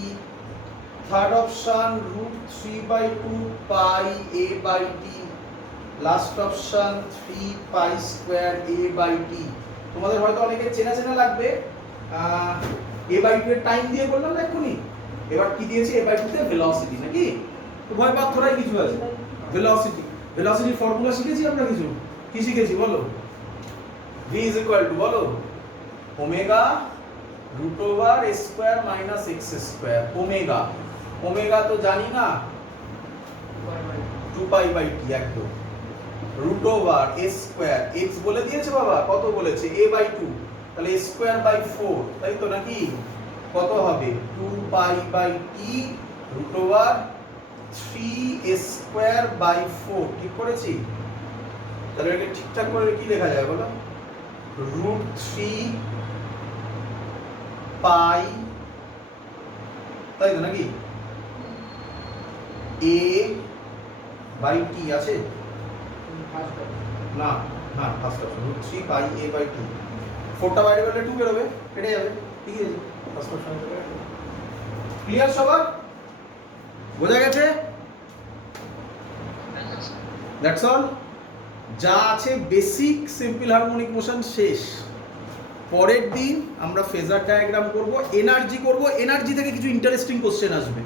third option root 3 by 2 pi a by t, last option 3 pi square a by t. তোমাদের হয়তো অনেকে চেনা চেনা লাগবে, a by 2 এর টাইম দিয়ে বললাম না এক্ষুনি। এবার কি দিয়েছি? a by 2 তে ভেলোসিটি, নাকি? তো ভয় পাওয়ার থোড়াই কিছু আছে। ভেলোসিটির ফর্মুলা শিখেছি আমরা কিছু। কি শিখেছি বলো? v is equal to বলো omega root over a square minus x square. Omega তো জানি না, 2 পাই বাই t একদম। Root over a square, x বলে দিয়েছে বাবা, কত বলেছে? a বাই 2, তাহলে a স্কয়ার বাই 4, তাই তো নাকি? কত হবে? 2 pi by t root over 3 a square by 4, ঠিক করেছি? তাহলে এটা ঠিকঠাক করে কি লেখা যায় বলো? রুট 3 পাই, তাই তো নাকি? a বাই t আছে না? হ্যাঁ, first option root 3 pi a by 2। 4টা বাইরে গেলে 2 বের হবে, কেটে যাবে, ঠিক আছে? ফার্স্ট অপশন ক্লিয়ার সবার? বোঝা গেছে? That's all. যা আছে বেসিক সিম্পল হারমোনিক মোশন শেষ। পরের দিন আমরা ফেজার ডায়াগ্রাম করব, এনার্জি করব। এনার্জি থেকে কিছু ইন্টারেস্টিং কোশ্চেন আসবে।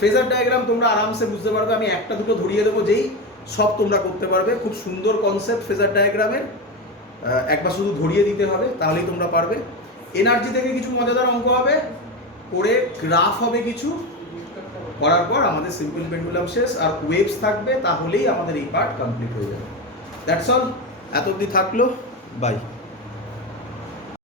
ফেজার ডায়াগ্রাম তোমরা আরামসে বুঝতে পারবে, আমি একটা দুটো ধরিয়ে দেবো, যেই সব তোমরা করতে পারবে। খুব সুন্দর কনসেপ্ট ফেজার ডায়াগ্রামের, একবার শুধু ধরিয়ে দিতে হবে, তাহলেই তোমরা পারবে। এনার্জি থেকে কিছু মজাদার অঙ্ক হবে, করে গ্রাফ হবে কিছু, করার পর আমাদের সিম্পল পেন্ডুলাম শেষ, আর ওয়েভস থাকবে, তাহলেই আমাদের এই পার্ট কমপ্লিট হয়ে যাবে। That's all. এত অবধি থাকলো, বাই।